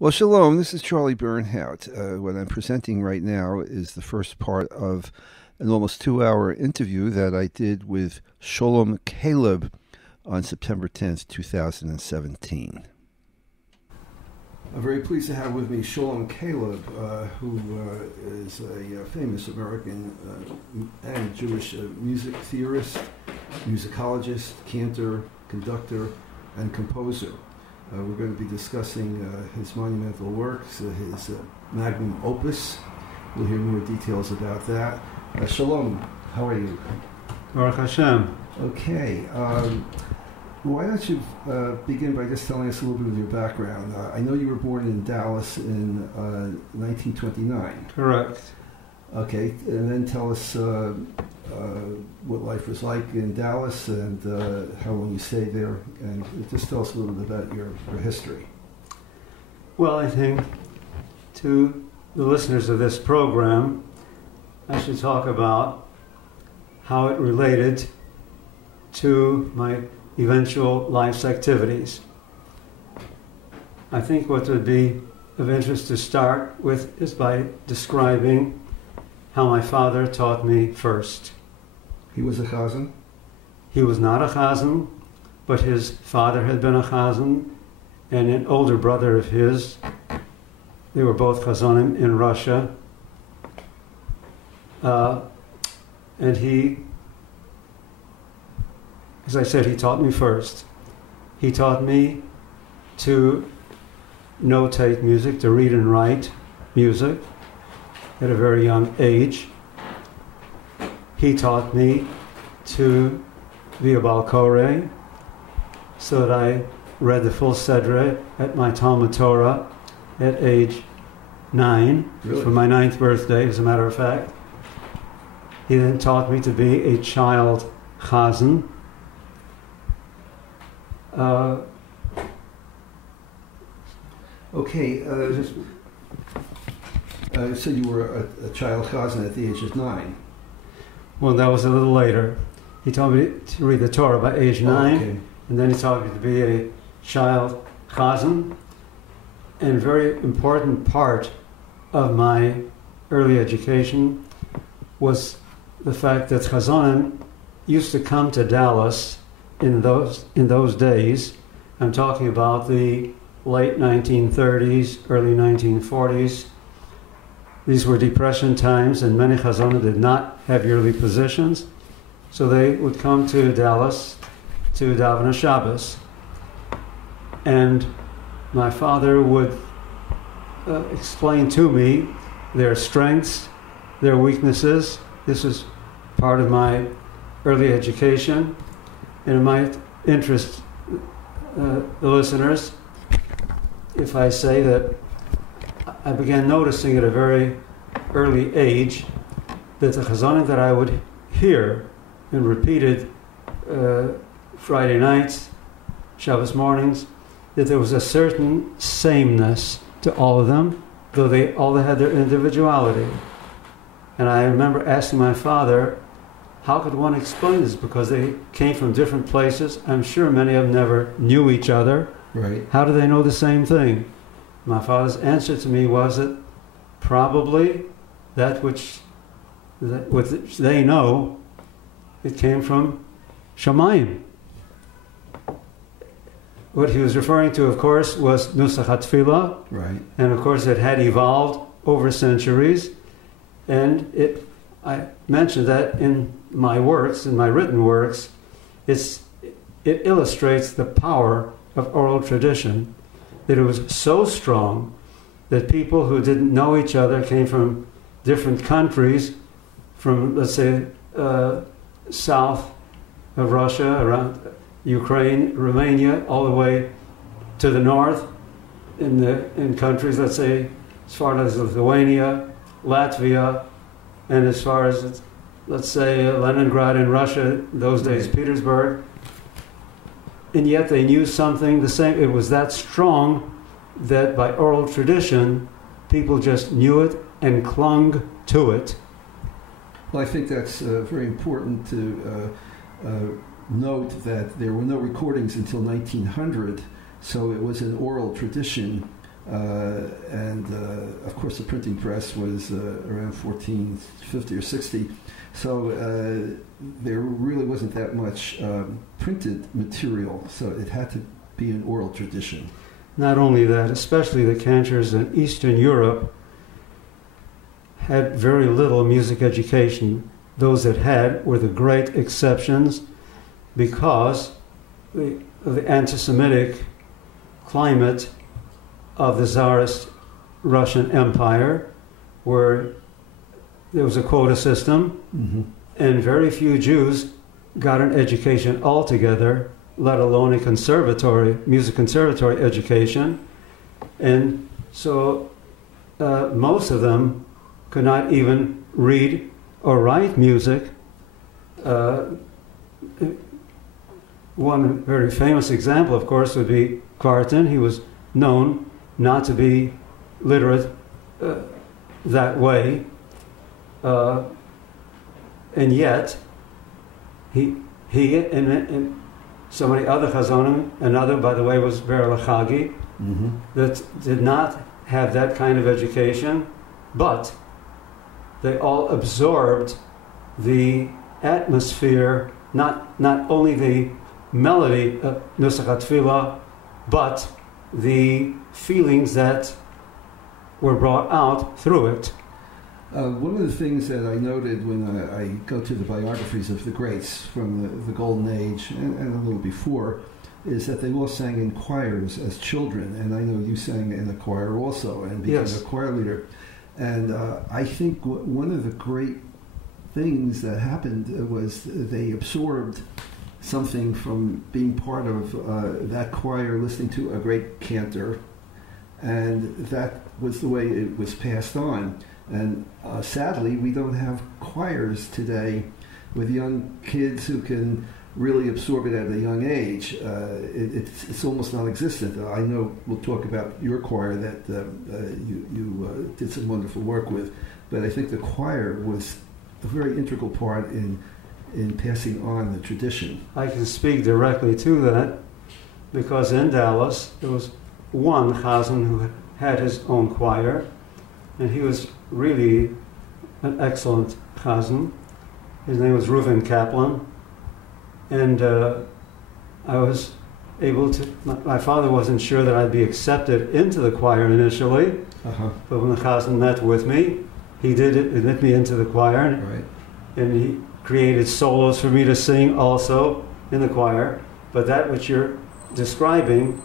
Well, shalom. This is Charlie Bernhaut. What I'm presenting right now is the first part of an almost 2-hour interview that I did with Sholom Kalib on September 10th, 2017. I'm very pleased to have with me Sholom Kalib, who is a famous American and Jewish music theorist, musicologist, cantor, conductor, and composer. We're going to be discussing his monumental works, his magnum opus. We'll hear more details about that. Shalom, how are you? Baruch Hashem. Okay. Why don't you begin by just telling us a little bit of your background? I know you were born in Dallas in 1929. Correct. Okay, and then tell us what life was like in Dallas and how long you stayed there, and just tell us a little bit about your history. Well, I think to the listeners of this program, I should talk about how it related to my eventual life's activities. I think what would be of interest to start with is by describing how my father taught me first. He was a Hazzan? He was not a Hazzan, but his father had been a Hazzan, and an older brother of his. They were both Hazzanim in Russia. And he, as I said, he taught me first. He taught me to notate music, to read and write music at a very young age. He taught me to be a Baal Koreh, so that I read the full Sedre at my Talmud Torah at age 9, Really? For my 9th birthday, as a matter of fact. He then taught me to be a child Chazan. So you were a child Chazan at the age of 9. Well, that was a little later. He taught me to read the Torah by age 9, okay. and then he taught me to be a child Chazan. And a very important part of my early education was the fact that Chazanim used to come to Dallas in those days. I'm talking about the late 1930s, early 1940s. These were Depression times, and many Chazanim did not have yearly positions, so they would come to Dallas to daven Shabbos. And my father would explain to me their strengths, their weaknesses. This is part of my early education, and it might interest the listeners if I say that I began noticing at a very early age that the Chazanim that I would hear and repeated Friday nights, Shabbos mornings, that there was a certain sameness to all of them, though they all had their individuality. And I remember asking my father, how could one explain this? Because they came from different places. I'm sure many of them never knew each other. Right. How do they know the same thing? My father's answer to me was that probably that which they know, it came from Shamayim. What he was referring to, of course, was Nusach HaTfilah. Right. And of course it had evolved over centuries. And I mentioned that in my works, in my written works, it illustrates the power of oral tradition, that it was so strong that people who didn't know each other, came from different countries, from, let's say, south of Russia, around Ukraine, Romania, all the way to the north, in countries, let's say, as far as Lithuania, Latvia, and as far as, let's say, Leningrad in Russia, those days Petersburg. And yet they knew something the same. It was that strong that by oral tradition, people just knew it and clung to it. Well, I think that's very important to note that there were no recordings until 1900, so it was an oral tradition Of course, the printing press was around 1450 or 60, so there really wasn't that much printed material, so it had to be an oral tradition. Not only that, especially the cantors in Eastern Europe had very little music education. Those that had were the great exceptions because of the anti-Semitic climate of the Tsarist Russian Empire, where there was a quota system, and very few Jews got an education altogether, let alone a music conservatory education. And so most of them could not even read or write music. One very famous example, of course, would be Kvartin. He was known not to be literate that way, and yet he and so many other Chazonim, another, by the way, was Ber Lachagi, that did not have that kind of education, but they all absorbed the atmosphere, not only the melody of Nusach HaTfilah, but the feelings that were brought out through it. One of the things that I noted when I go to the biographies of the greats from the Golden Age and a little before is that they all sang in choirs as children, and I know you sang in a choir also and became a choir leader. And I think one of the great things that happened was they absorbed something from being part of that choir, listening to a great cantor, and that was the way it was passed on. And sadly, we don't have choirs today with young kids who can really absorb it at a young age. It's almost non-existent. I know we'll talk about your choir that you did some wonderful work with, but I think the choir was a very integral part in passing on the tradition. I can speak directly to that because in Dallas there was one Hazzan who had his own choir, and he was really an excellent Hazzan. His name was Reuven Kaplan, and I was able to. My father wasn't sure that I'd be accepted into the choir initially, but when the Hazzan met with me, he did admit me into the choir, and he created solos for me to sing also in the choir. But that which you're describing,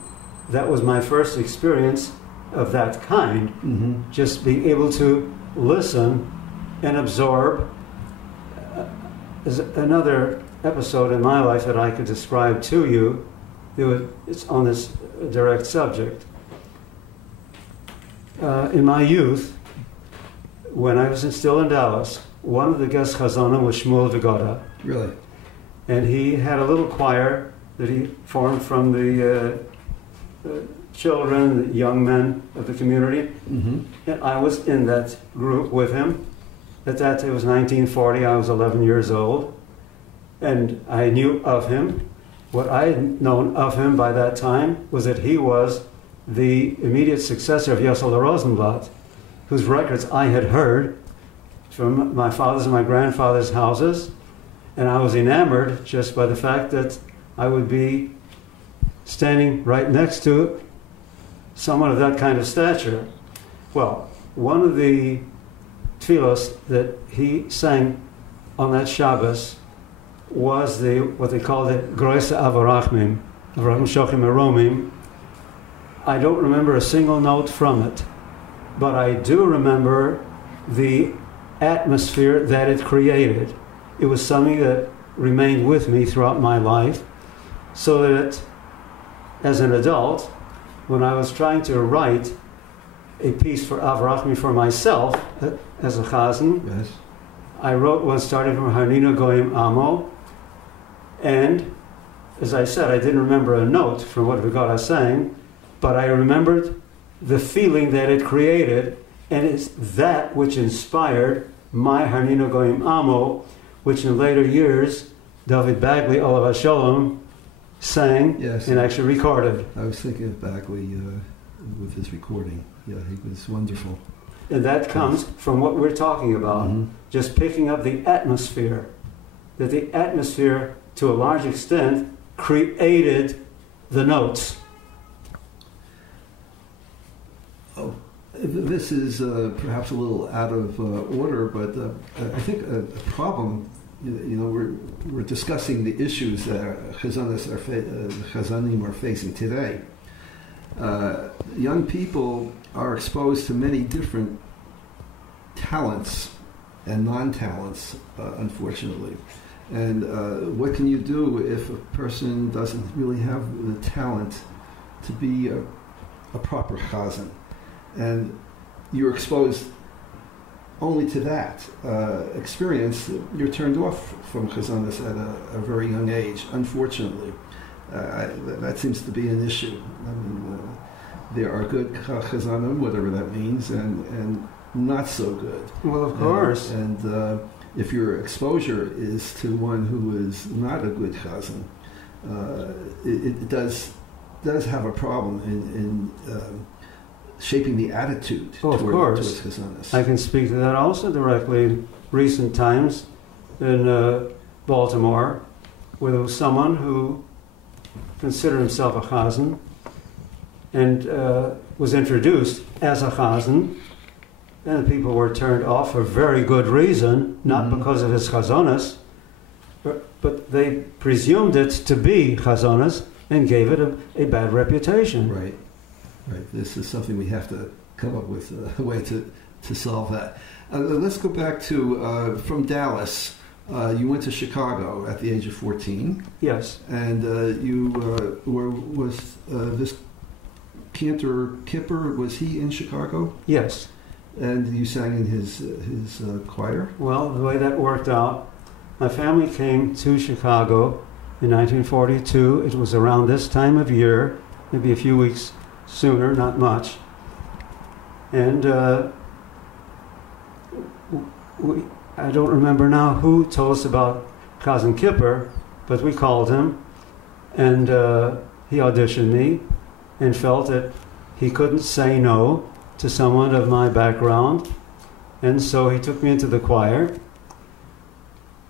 that was my first experience of that kind, just being able to listen and absorb. There's another episode in my life that I could describe to you. It's on this direct subject. In my youth, when I was still in Dallas, one of the guest chazonim was Shmuel Vigoda. Really? And he had a little choir that he formed from the children, the young men of the community. And I was in that group with him. At that time, it was 1940, I was 11 years old. And I knew of him. What I had known of him by that time was that he was the immediate successor of Yossel Rosenblatt, whose records I had heard from my father's and my grandfather's houses. And I was enamored just by the fact that I would be standing right next to someone of that kind of stature. Well, one of the tefillos that he sang on that Shabbos was what they called it Groise Avarachmim, Avarachim Shochim Aromim. I don't remember a single note from it, but I do remember the atmosphere that it created. It was something that remained with me throughout my life, so that as an adult, when I was trying to write a piece for Avrachmi for myself as a chazan, I wrote one starting from Harnino Goyim Amo, and as I said, I didn't remember a note from what Vigoda sang, but I remembered the feeling that it created, and it's that which inspired my Harnino Goyim Amo, which in later years David Bagley, Olav Sholom, sang and actually recorded. I was thinking of Bagley with his recording. Yeah, he was wonderful. And that comes from what we're talking about, Mm-hmm. just picking up the atmosphere. That the atmosphere, to a large extent, created the notes. Oh, this is perhaps a little out of order, but I think a problem. We're discussing the issues that Chazanim are facing today. Young people are exposed to many different talents and non-talents, unfortunately. And what can you do if a person doesn't really have the talent to be a proper chazan? And you're exposed only to that experience. You're turned off from chazanis at a very young age, unfortunately. That seems to be an issue. I mean, there are good chazanim, whatever that means, and not so good. Well, of course. And if your exposure is to one who is not a good chazan, it does have a problem in shaping the attitude towards chazanis. I can speak to that also directly. In recent times in Baltimore, where there was someone who considered himself a chazan and was introduced as a chazan, and the people were turned off for very good reason, not because of his chazanas, but they presumed it to be chazanas and gave it a bad reputation. Right. This is something we have to come up with a way to solve that. Let's go back to from Dallas. You went to Chicago at the age of 14. Yes. And you was this Cantor Kipper, was he in Chicago? Yes. And you sang in his choir? Well, the way that worked out, my family came to Chicago in 1942. It was around this time of year, maybe a few weeks sooner, not much. And I don't remember now who told us about Hazzan Kipper, but we called him, and he auditioned me and felt that he couldn't say no to someone of my background, and so he took me into the choir,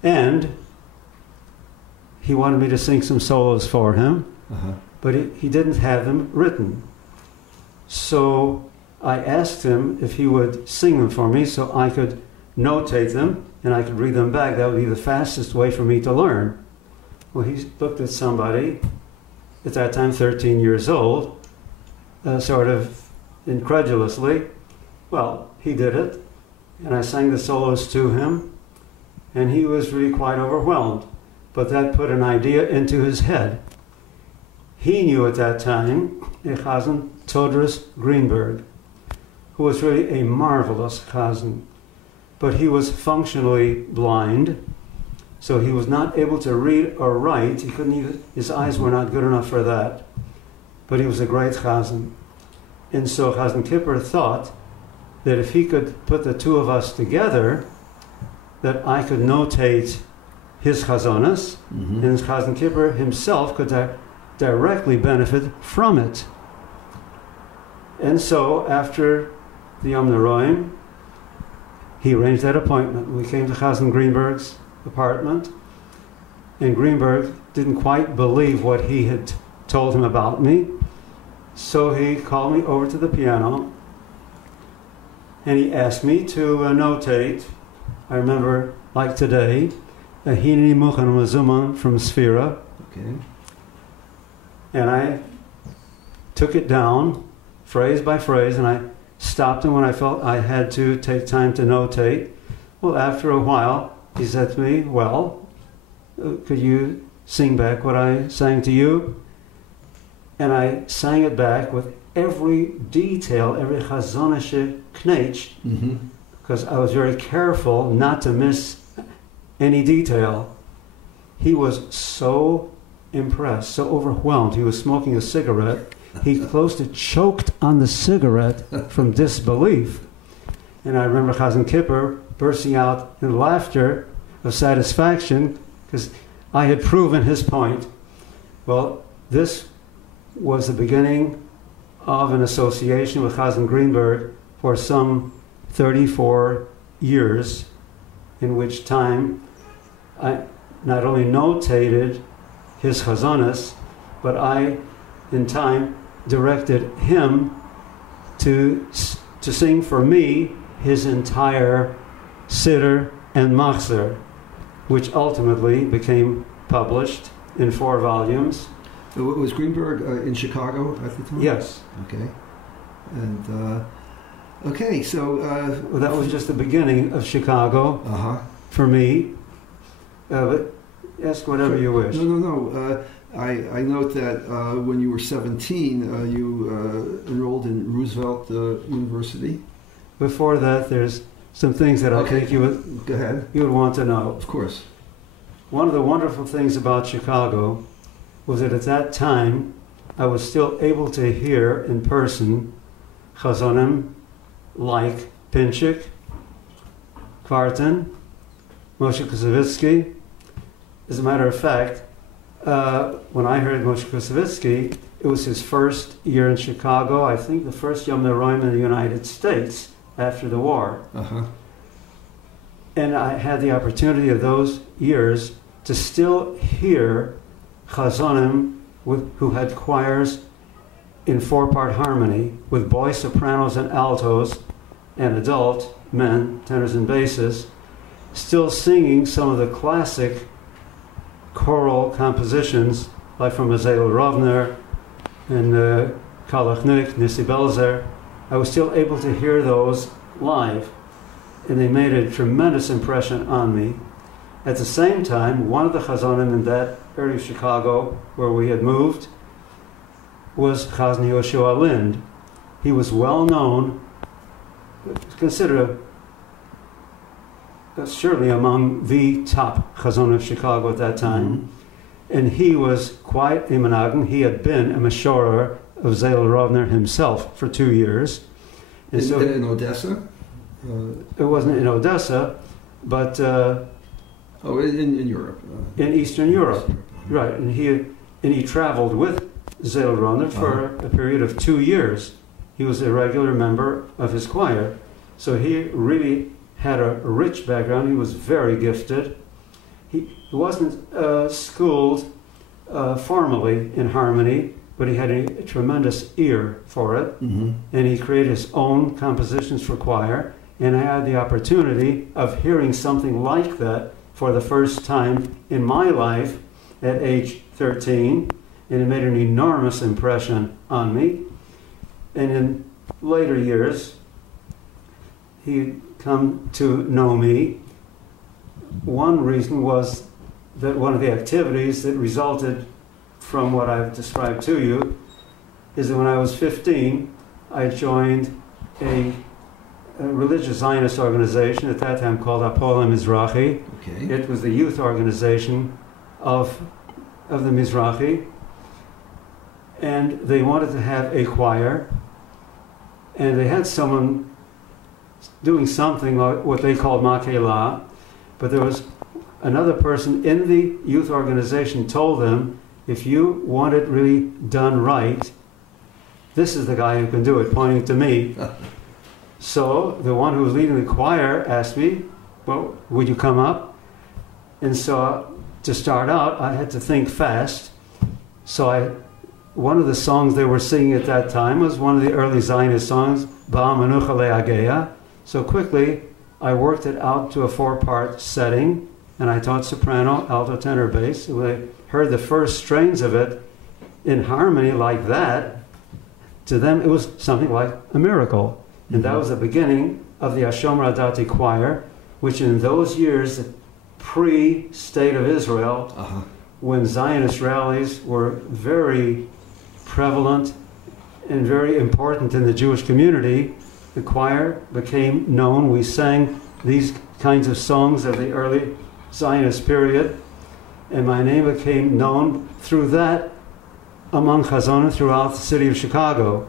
and he wanted me to sing some solos for him, but he didn't have them written. So I asked him if he would sing them for me so I could notate them and I could read them back. That would be the fastest way for me to learn. Well, he looked at somebody, at that time 13 years old, sort of incredulously. Well, he did it, and I sang the solos to him, and he was really quite overwhelmed. But that put an idea into his head. He knew at that time a chazan, Todros Greenberg, who was really a marvelous chazan, but he was functionally blind, so he was not able to read or write. He couldn't even, his eyes were not good enough for that, but he was a great chazan. And so Hazzan Kipper thought that if he could put the two of us together, that I could notate his chazanas, and Hazzan Kipper himself could directly benefit from it. And so after the Yom Noraim, he arranged that appointment. We came to Hazzan Greenberg's apartment, and Greenberg didn't quite believe what he had told him about me, so he called me over to the piano, and he asked me to notate, I remember like today, a Hineni Muchan Mazuman from Sphira. Okay. And I took it down, phrase by phrase, and I stopped him when I felt I had to take time to notate. Well, after a while, he said to me, well, could you sing back what I sang to you? And I sang it back with every detail, every chazonische knetch, because I was very careful not to miss any detail. He was so impressed, so overwhelmed. He was smoking a cigarette. He close to choked on the cigarette from disbelief. And I remember Hazzan Kipper bursting out in laughter of satisfaction because I had proven his point. Well, this was the beginning of an association with Hazzan Greenberg for some 34 years, in which time I not only notated his chazonas, but I, in time, directed him to sing for me his entire siddur and machzor, which ultimately became published in 4 volumes. Was Greenberg in Chicago at the time? Yes. Okay. And, okay, so... well, that was just the beginning of Chicago for me. But ask whatever you wish. No. I note that when you were 17, you enrolled in Roosevelt University. Before that, there's some things that I think you would, go ahead. You would want to know. Of course. One of the wonderful things about Chicago was that at that time, I was still able to hear in person chazonim like Pinchik, Kvartin, Moshe Kusevitsky. As a matter of fact, when I heard Moshe Kusevitsky, it was his first year in Chicago, I think the first Yom Neroim in the United States after the war. And I had the opportunity of those years to still hear chazonim who had choirs in 4-part harmony with boy sopranos and altos and adult men, tenors and basses, still singing some of the classic choral compositions, like from Azel Rovner and Kalachnik, Nissi Belzer. I was still able to hear those live, and they made a tremendous impression on me. At the same time, one of the chazonim in that area of Chicago where we had moved was Chazan Yoshua Lind. He was well known, considered surely among the top chazonim of Chicago at that time. And he was quite a menagem. He had been a meshorer of Zel Rovner himself for 2 years. And in Odessa? It wasn't in Odessa, but... in Europe. In Eastern Europe, right. And he traveled with Zel Rovner for a period of 2 years. He was a regular member of his choir. So he really had a rich background. He was very gifted. He wasn't schooled formally in harmony, but he had a tremendous ear for it. And he created his own compositions for choir. And I had the opportunity of hearing something like that for the first time in my life at age 13. And it made an enormous impression on me. And in later years, he come to know me. One reason was that one of the activities that resulted from what I've described to you is that when I was 15, I joined a religious Zionist organization at that time called Apol Mizrahi. It was the youth organization of the Mizrahi, and they wanted to have a choir, and they had someone doing something like what they called Makela, but there was another person in the youth organization told them, if you want it really done right, this is the guy who can do it, pointing to me. So the one who was leading the choir asked me, well, would you come up? And so to start out, I had to think fast. So one of the songs they were singing at that time was one of the early Zionist songs, Ba Manucha Le'ageya. So quickly, I worked it out to a 4-part setting, and I taught soprano, alto, tenor, bass. When I heard the first strains of it in harmony like that, to them it was something like a miracle. And that was the beginning of the Hashomer Adati choir, which in those years, the pre-State of Israel, when Zionist rallies were very prevalent and very important in the Jewish community, the choir became known. We sang these kinds of songs of the early Zionist period, and my name became known through that among chazonim throughout the city of Chicago,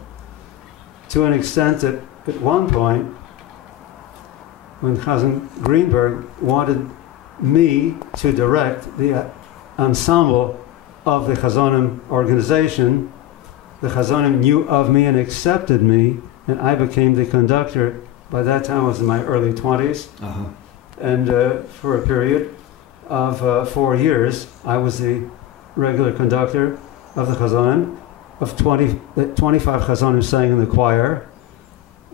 to an extent that at one point, when Hazzan Greenberg wanted me to direct the ensemble of the chazonim organization, the Chazonim knew of me and accepted me, and I became the conductor. By that time, I was in my early 20s. And for a period of 4 years, I was the regular conductor of the Chazonim. Of 25 Chazonim sang in the choir.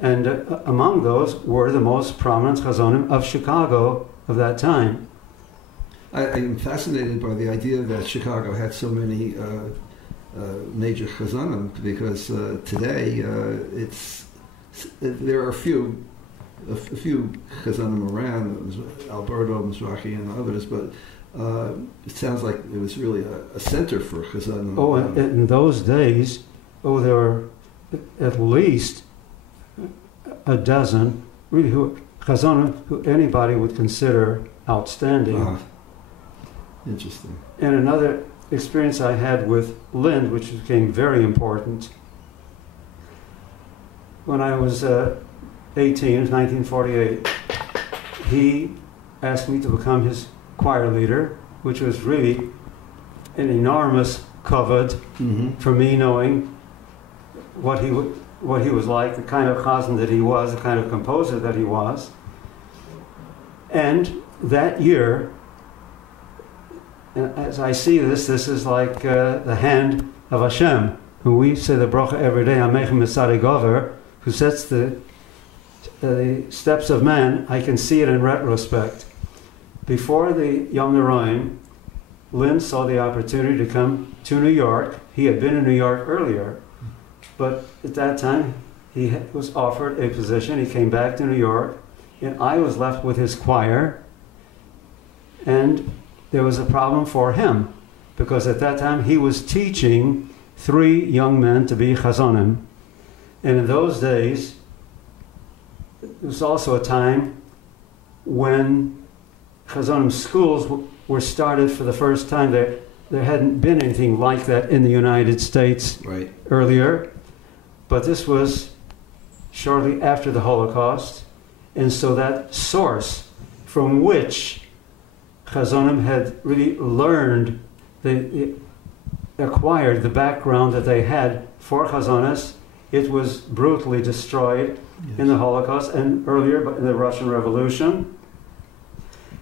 And among those were the most prominent Chazonim of Chicago of that time. I'm fascinated by the idea that Chicago had so many major Chazonim, because today there are a few Chazonim around, Alberto, Mizrahi, and others, but it sounds like it was really a center for Chazonim. Oh, in those days, there were at least a dozen really Chazonim who anybody would consider outstanding. Interesting. And another experience I had with Lind, which became very important, when I was 18, 1948, he asked me to become his choir leader, which was really an enormous kavod for me, knowing what he was like, the kind of chazan that he was, the kind of composer that he was. And that year, as I see this is like the hand of Hashem, who we say the bracha every day, Amechem Mitzadei Gover, who sets the steps of man. I can see it in retrospect. Before the Yom Noraim, Lynn saw the opportunity to come to New York. He had been in New York earlier, but at that time he was offered a position. He came back to New York, and I was left with his choir, and there was a problem for him, because at that time he was teaching 3 young men to be chazonim. And in those days, it was also a time when chazonim schools were started for the first time. There hadn't been anything like that in the United States earlier, but this was shortly after the Holocaust. And so that source from which Chazonim had really learned, they acquired the background that they had for Chazonis. It was brutally destroyed in the Holocaust and earlier, but in the Russian Revolution.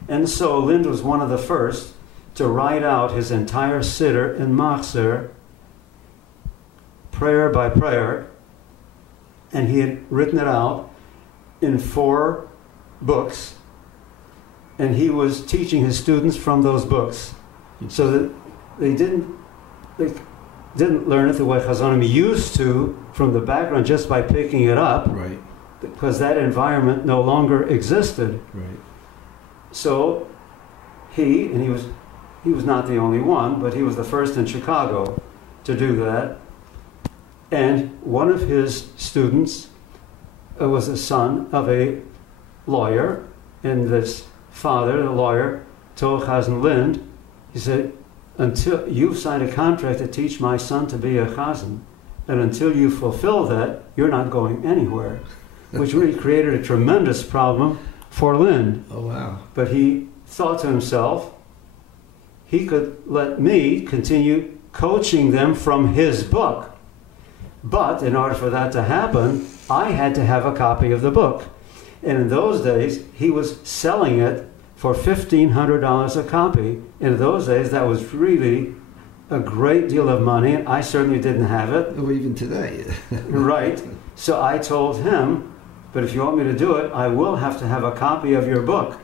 And so Lind was one of the first to write out his entire siddur and machzor, prayer by prayer, and he had written it out in 4 books. And he was teaching his students from those books, so that they didn't learn it the way Chazonim used to from the background, just by picking it up, because that environment no longer existed. So he was not the only one, but he was the first in Chicago to do that. And one of his students was the son of a lawyer, and this father, the lawyer, told Hazzan Lind, he said, until you've signed a contract to teach my son to be a chazan, and until you fulfill that, you're not going anywhere, which really created a tremendous problem for Lind. Oh, wow. But he thought to himself, he could let me continue coaching them from his book. But in order for that to happen, I had to have a copy of the book. And in those days, he was selling it for $1,500 a copy. In those days, that was really a great deal of money. I certainly didn't have it. Or even today. Right. So I told him, but if you want me to do it, I will have to have a copy of your book.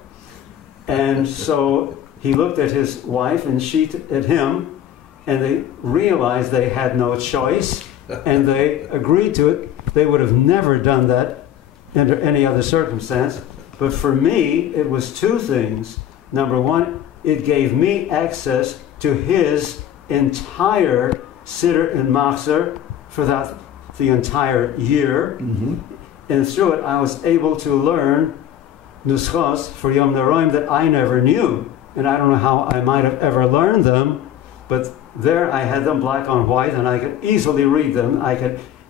And so he looked at his wife and she at him, and they realized they had no choice, and they agreed to it. They would have never done that under any other circumstance. But for me, it was 2 things. Number one, it gave me access to his entire siddur and machzor for the entire year. And through it, I was able to learn nuschos for Yom Noraim that I never knew. And I don't know how I might have ever learned them, but there I had them black on white, and I could easily read them.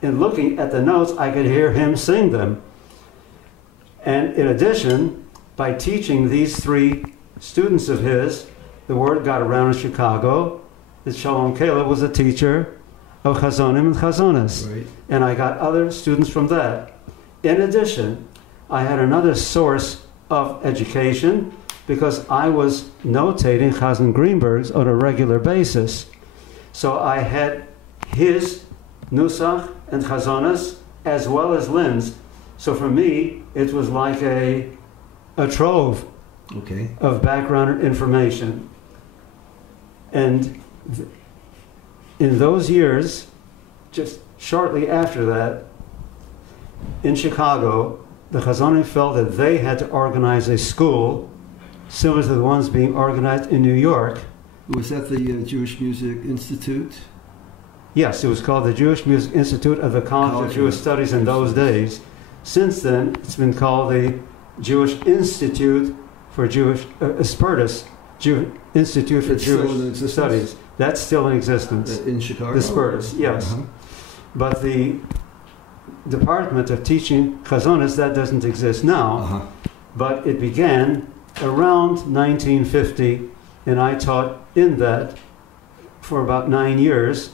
In looking at the notes, I could hear him sing them. And in addition, by teaching these 3 students of his, the word got around in Chicago that Sholom Kalib was a teacher of Chazonim and Chazonas. Right. And I got other students from that. In addition, I had another source of education because I was notating Chazan Greenberg's on a regular basis. So I had his Nusach and Chazonas as well as Lynn's. So for me, it was like a trove of background information. And in those years, just shortly after that, in Chicago, the Chazonim felt that they had to organize a school similar to the ones being organized in New York. Was that the Jewish Music Institute? Yes, it was called the Jewish Music Institute of the College of Jewish Studies in those days. Since then, it's been called the Jewish Institute for Jewish, Spertus, Institute for Jewish Studies. That's still in existence. In Chicago? The Spertus, yes. But the Department of Teaching Chazonis, that doesn't exist now. But it began around 1950, and I taught in that for about 9 years.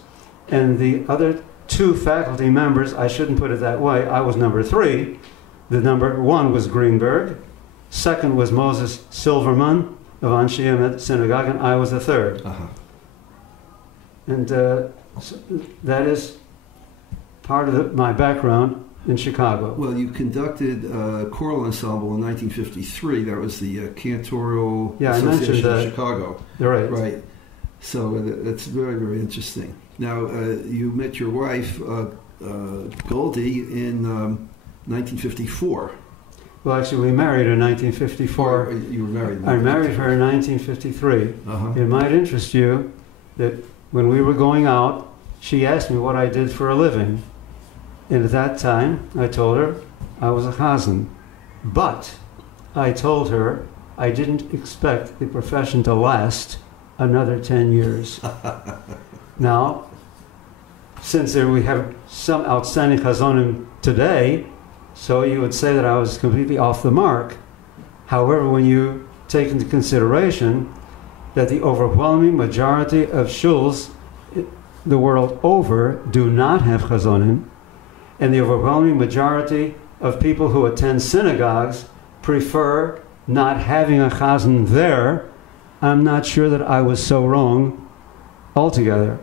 And the other two faculty members, I shouldn't put it that way, I was number 3. The number 1 was Greenberg. Second was Moses Silverman of Anshe Emet Synagogue, and I was the 3rd. And so that is part of my background in Chicago. Well, you conducted a choral ensemble in 1953. That was the Cantorial Association of Chicago. Right. Right. So that's very, very interesting. Now, you met your wife, Goldie, in 1954. Well, actually, we married in 1954. You were married. I married her in 1953. It might interest you that when we were going out, she asked me what I did for a living. And at that time, I told her I was a Chazan. But I told her I didn't expect the profession to last another 10 years. Now, since we have some outstanding Chazonim today, so you would say that I was completely off the mark. However, when you take into consideration that the overwhelming majority of shuls the world over do not have Chazonim, and the overwhelming majority of people who attend synagogues prefer not having a Chazan there, I'm not sure that I was so wrong altogether.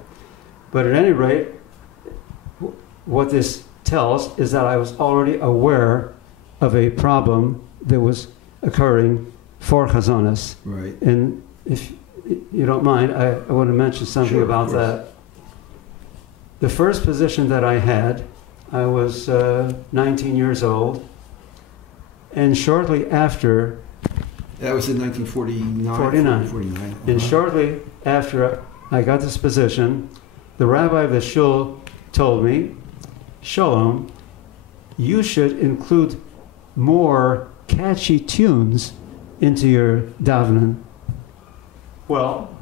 But at any rate, what this tells is that I was already aware of a problem that was occurring for Chazonis. Right. And if you don't mind, I want to mention something about that. The first position that I had, I was 19 years old, and shortly after... That was in 1949? 49. And shortly after I got this position, the rabbi of the shul told me, Sholom, you should include more catchy tunes into your davening. Well,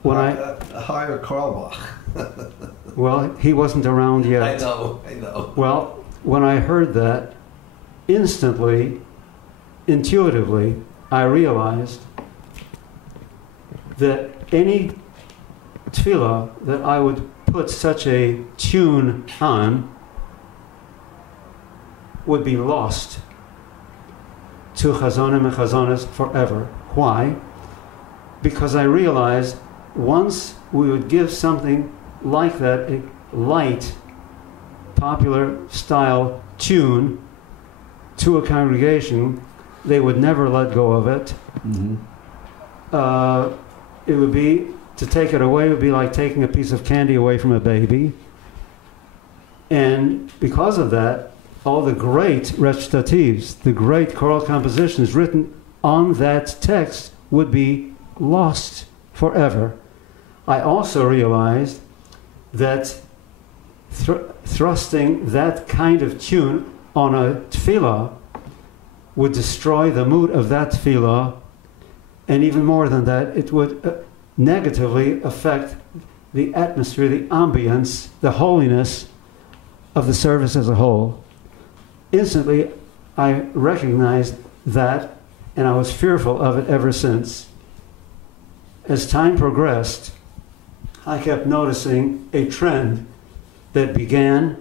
when a higher Karlbach. Well, he wasn't around yet. I know. Well, when I heard that, instantly, intuitively, I realized that any tefillah that I would put such a tune on would be lost to Chazonim and Chazonas forever. Why? Because I realized once we would give something like that, a light, popular style tune to a congregation, they would never let go of it. It would be, to take it away would be like taking a piece of candy away from a baby. And because of that, all the great recitatives, the great choral compositions written on that text would be lost forever. I also realized that thrusting that kind of tune on a tefillah would destroy the mood of that tefillah, and even more than that, it would negatively affect the atmosphere, the ambience, the holiness of the service as a whole. Instantly, I recognized that, and I was fearful of it ever since. As time progressed, I kept noticing a trend that began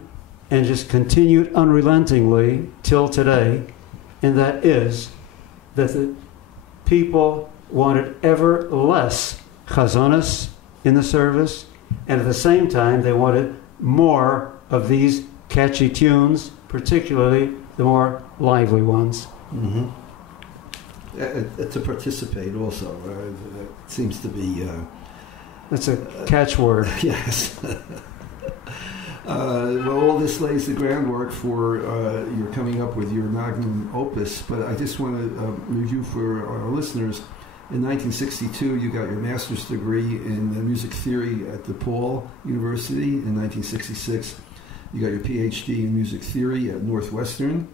and just continued unrelentingly till today, and that is that the people wanted ever less chazonas in the service, and at the same time they wanted more of these catchy tunes, particularly the more lively ones. Mm-hmm. To participate also, it seems to be... That's a catchword. Yes. Well, all this lays the groundwork for your coming up with your magnum opus, but I just want to review for our listeners. In 1962, you got your master's degree in music theory at DePaul University. In 1966, you got your PhD in music theory at Northwestern.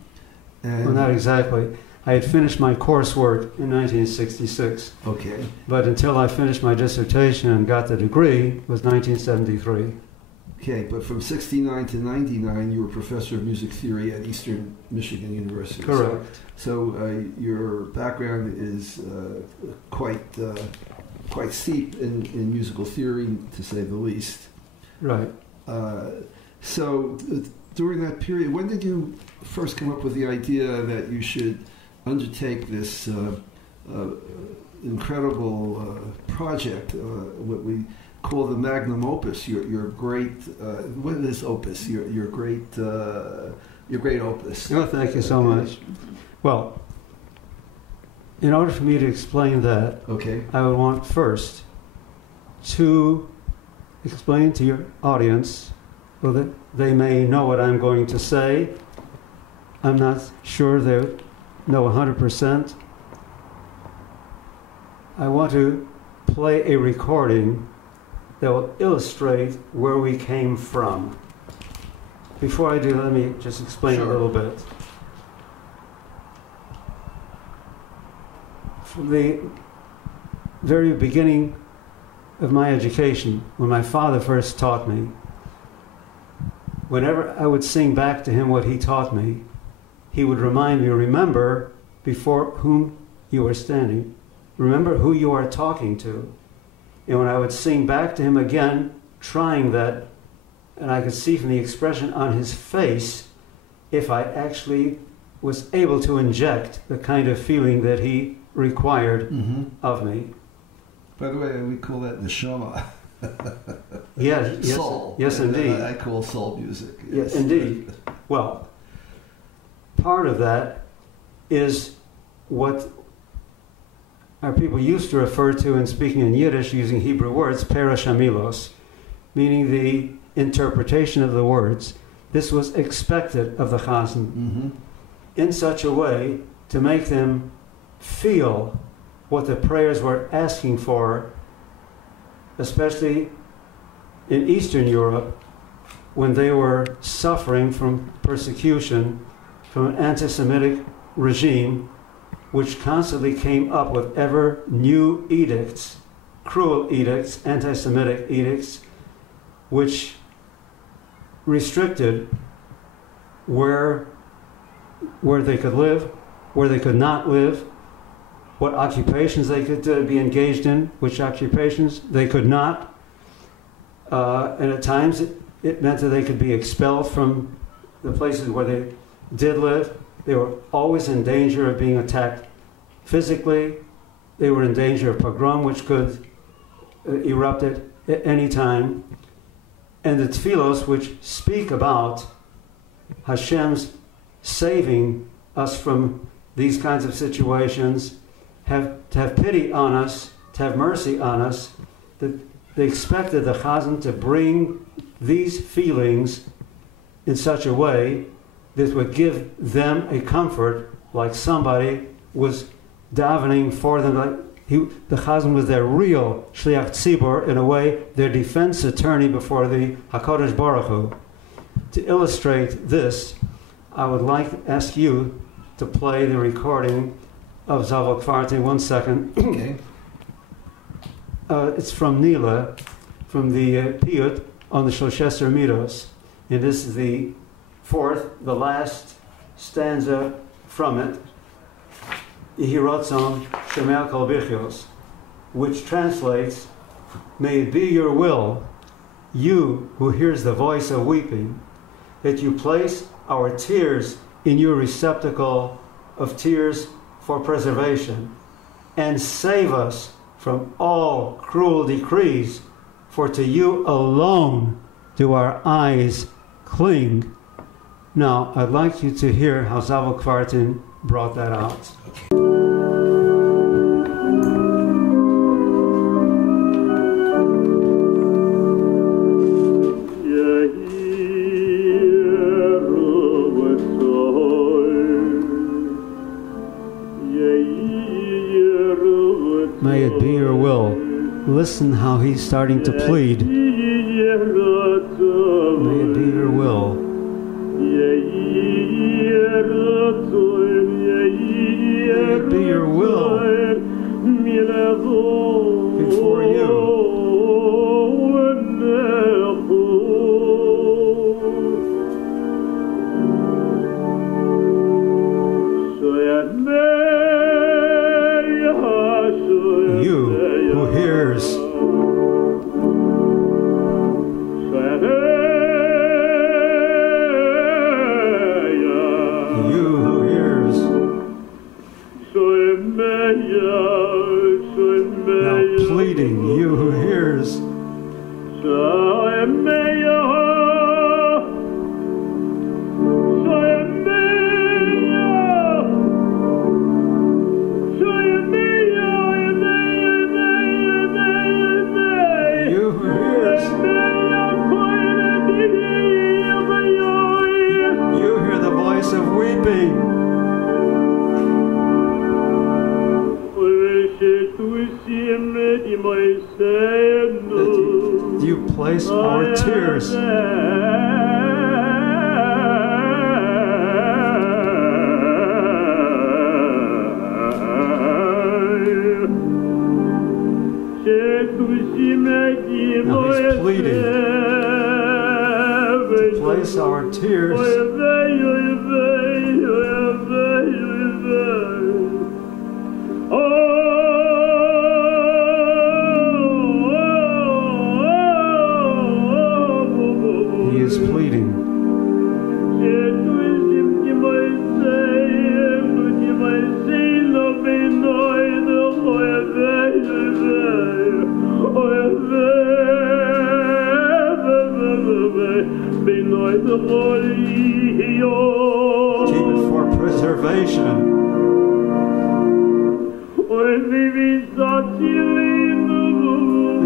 And well, not exactly. I had finished my coursework in 1966. Okay. But until I finished my dissertation and got the degree was 1973. Okay, but from 69 to 99, you were professor of music theory at Eastern Michigan University. Correct. So your background is quite steep in musical theory, to say the least. Right. So during that period, when did you first come up with the idea that you should undertake this incredible project, what we call the magnum opus, your great, what is opus? Your great opus. Oh, thank you so much. Well, in order for me to explain that, okay, I would want first to explain to your audience so that they may know what I'm going to say. I'm not sure they know 100%. I want to play a recording that will illustrate where we came from. Before I do, let me just explain a little bit. From the very beginning of my education, when my father first taught me, whenever I would sing back to him what he taught me, he would remind me, remember before whom you are standing. Remember who you are talking to. And when I would sing back to him again, trying that, and I could see from the expression on his face if I actually was able to inject the kind of feeling that he required of me. By the way, we call that neshama. Yes, soul. Yes, indeed. I call soul music. Yes, indeed. Well, part of that is what our people used to refer to in speaking in Yiddish using Hebrew words, perush hamilos, meaning the interpretation of the words. This was expected of the chazan in such a way to make them feel what the prayers were asking for, especially in Eastern Europe, when they were suffering from persecution from an anti-Semitic regime which constantly came up with ever new edicts, cruel edicts, anti-Semitic edicts, which restricted where they could live, where they could not live, what occupations they could be engaged in, which occupations they could not. And at times it meant that they could be expelled from the places where they did live. They were always in danger of being attacked physically. They were in danger of pogrom, which could erupt at any time. And the tefillos, which speak about Hashem's saving us from these kinds of situations, to have pity on us, to have mercy on us, that they expected the chazan to bring these feelings in such a way that would give them a comfort, like somebody was davening for them, like the chazan was their real shliach tzibur, in a way, their defense attorney before the HaKadosh Baruch Hu. To illustrate this, I would like to ask you to play the recording of Zaval Kvarti. 1 second. Okay. It's from Nila, from the Piyut on the Shloshesher Midos, and this is the the last stanza from it, Yehirotzon Shemel Kol Bichios, which translates, "May it be your will, you who hears the voice of weeping, that you place our tears in your receptacle of tears for preservation, and save us from all cruel decrees, for to you alone do our eyes cling. Now, I'd like you to hear how Zavel Kvartin brought that out. May it be your will. Listen how he's starting to plead. May it be your will. May it be your will before you. You place our tears. Now he's pleading. Place our tears. He is pleading. Keep it for preservation.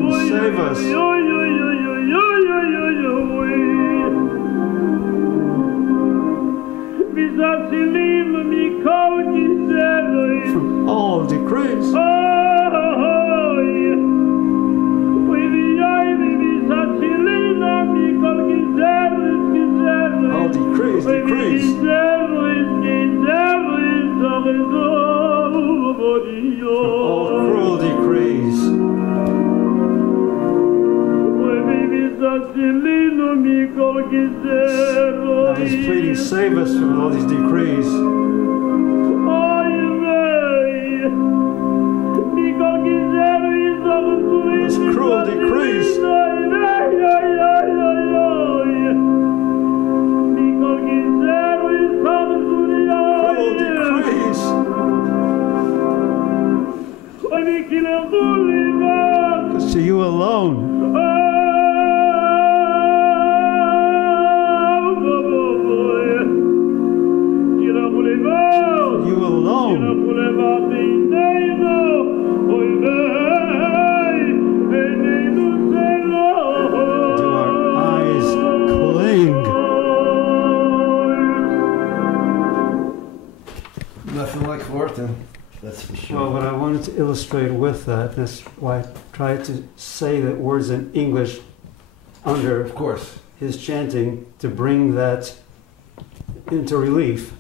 And save us. From all decrees. All decrees, decrees. All cruel decrees. Now he's pleading, save us from all these decrees. Those cruel decrees. Because to you alone. You alone. Do our eyes cling. Nothing like Wharton. That's for sure. Well, what I wanted to illustrate with that, that's why I tried to say the words in English under, Of course. his chanting to bring that into relief.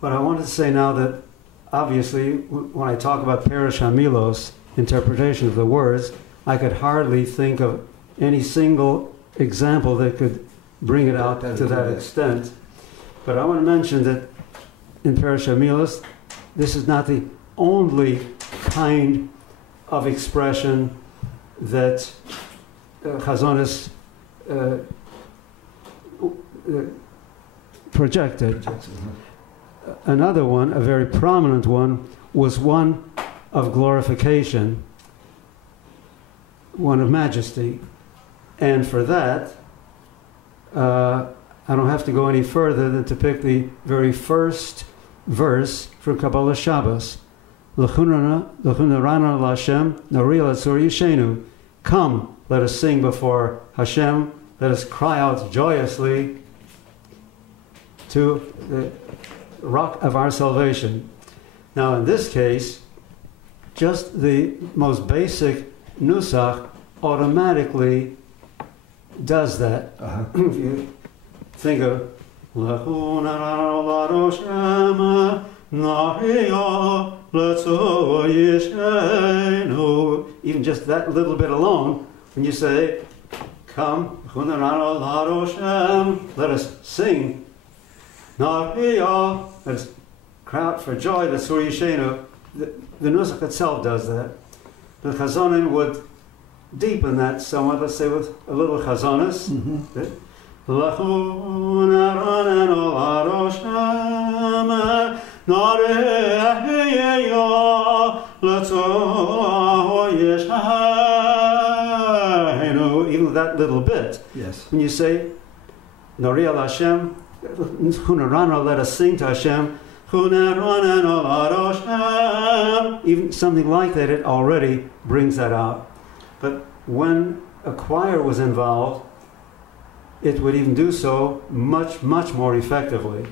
But I wanted to say now that obviously when I talk about Perish Hamilos, interpretation of the words, I could hardly think of any single example that could bring it out to that extent. But I want to mention that in Perish Hamilos, this is not the only kind of expression that Chazonis projected. Another one, a very prominent one, was one of glorification, one of majesty. And for that, I don't have to go any further than to pick the very first verse from Kabbalah Shabbos. L'chunarana l'Hashem, nariel atzur yishenu. Come, let us sing before Hashem, let us cry out joyously to the rock of our salvation. Now in this case, just the most basic nusach automatically does that. If you think of even just that little bit alone, when you say, come, let us sing, let us cry out for joy, the nusach itself does that. The chazonim would deepen that somewhat, let's say with a little chazonis. Even that little bit. Yes. When you say, Nariel Hashem, let us sing to Hashem, even something like that, it already brings that out. But when a choir was involved, it would even do so much, much more effectively.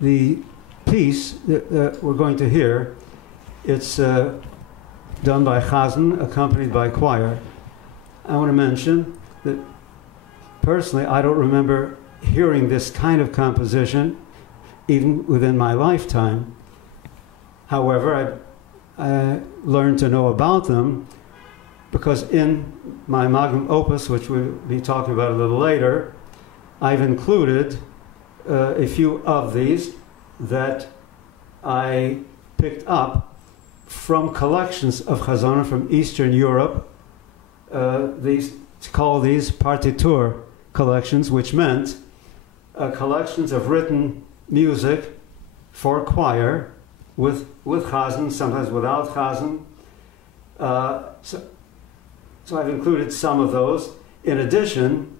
The piece that we're going to hear, it's done by Hazzan, accompanied by choir. I want to mention that personally, I don't remember hearing this kind of composition even within my lifetime. However, I learned to know about them because in my magnum opus, which we'll be talking about a little later, I've included a few of these that I picked up from collections of Chazanah from Eastern Europe. These call these partitur collections, which meant collections of written music for choir with Hazzan, sometimes without Hazzan. So I've included some of those. In addition,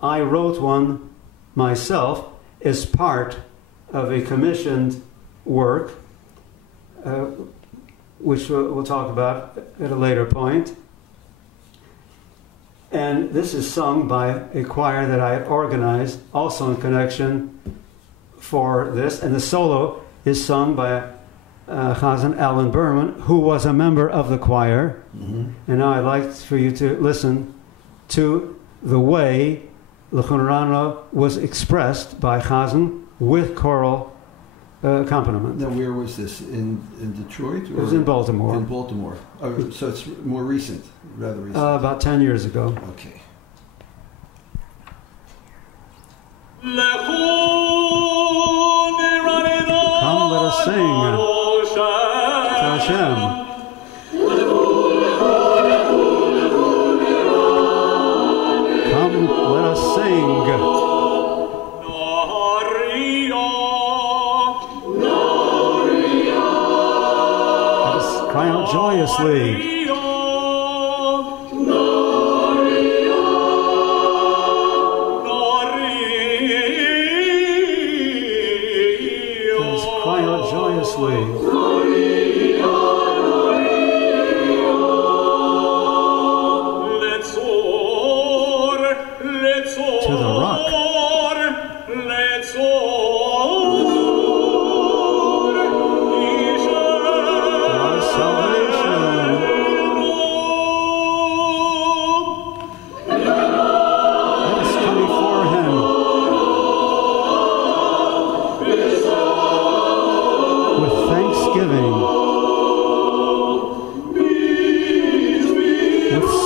I wrote one myself as part of a commissioned work, which we'll talk about at a later point. And this is sung by a choir that I organized, also in connection for this. And the solo is sung by Hazzan Alan Berman, who was a member of the choir. And now I'd like for you to listen to the way L'chun Rana was expressed by Hazzan with choral accompaniment. Now, where was this? In Detroit? Or it was in Baltimore. In Baltimore. Oh, so it's more recent, rather recent. About 10 years ago. Okay. Come, let us sing to Hashem. Come, let us sing. Let us cry out joyously.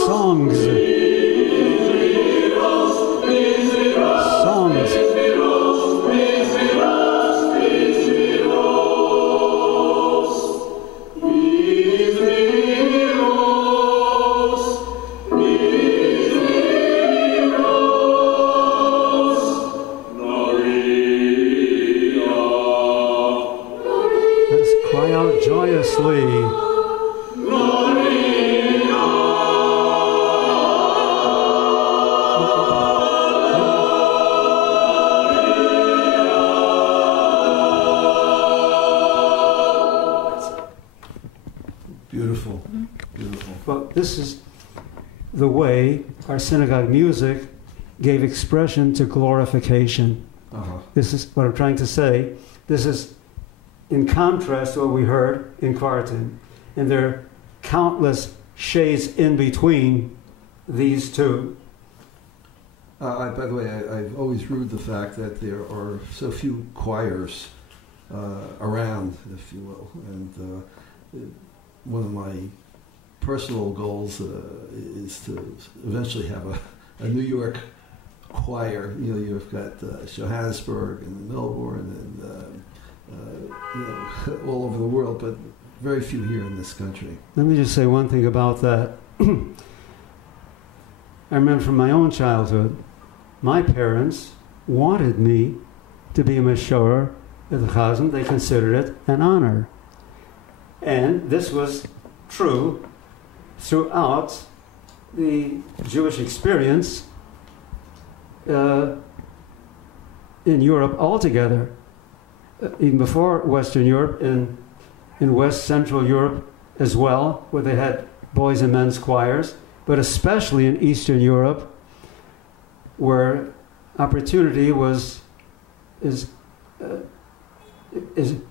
Songs. gloriously. Beautiful, beautiful. Well, this is the way our synagogue music gave expression to glorification. This is what I'm trying to say. This is in contrast to what we heard in Kvartin. And there are countless shades in between these two. By the way, I've always rued the fact that there are so few choirs around, if you will. And one of my personal goals is to eventually have a New York choir. You know, you've got Johannesburg and Melbourne and all over the world, but very few here in this country. Let me just say one thing about that. I remember from my own childhood, my parents wanted me to be a Meshorer at the Hazzan. They considered it an honor. And this was true throughout the Jewish experience in Europe altogether. Even before Western Europe, in West Central Europe as well, where they had boys and men's choirs, but especially in Eastern Europe, where opportunity is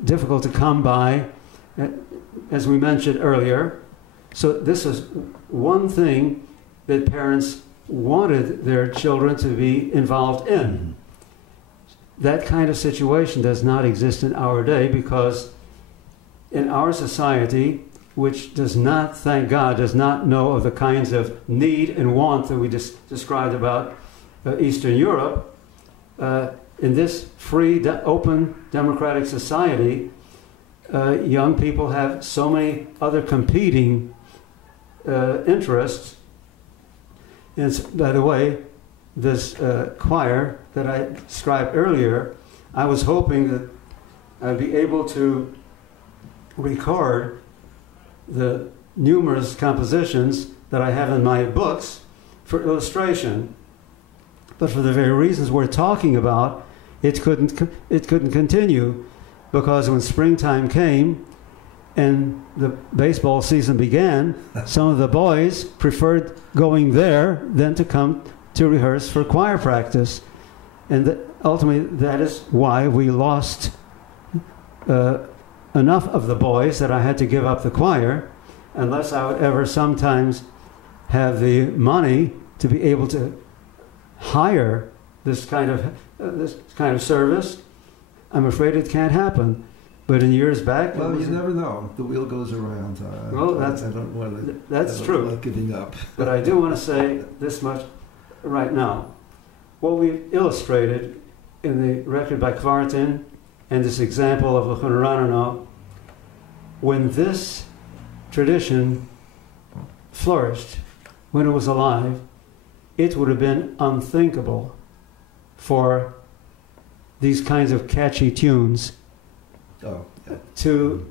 difficult to come by, as we mentioned earlier. So this is one thing that parents wanted their children to be involved in. That kind of situation does not exist in our day, because in our society, which does not, thank God, does not know of the kinds of need and want that we described about Eastern Europe, in this free, open, democratic society, young people have so many other competing interests. And by the way, this choir that I described earlier, I was hoping that I'd be able to record the numerous compositions that I have in my books for illustration. But for the very reasons we're talking about, it couldn't continue, because when springtime came and the baseball season began, some of the boys preferred going there than to come to rehearse for choir practice. And ultimately, that is why we lost enough of the boys that I had to give up the choir, unless I would ever sometimes have the money to be able to hire this kind of service. I'm afraid it can't happen. But in years back, well, you never know. The wheel goes around. Well, I don't want to. That's true. Like giving up. But I do want to say this much right now. What we've illustrated in the record by Kvartin and this example of L'chon Ranano, when this tradition flourished, when it was alive, it would have been unthinkable for these kinds of catchy tunes to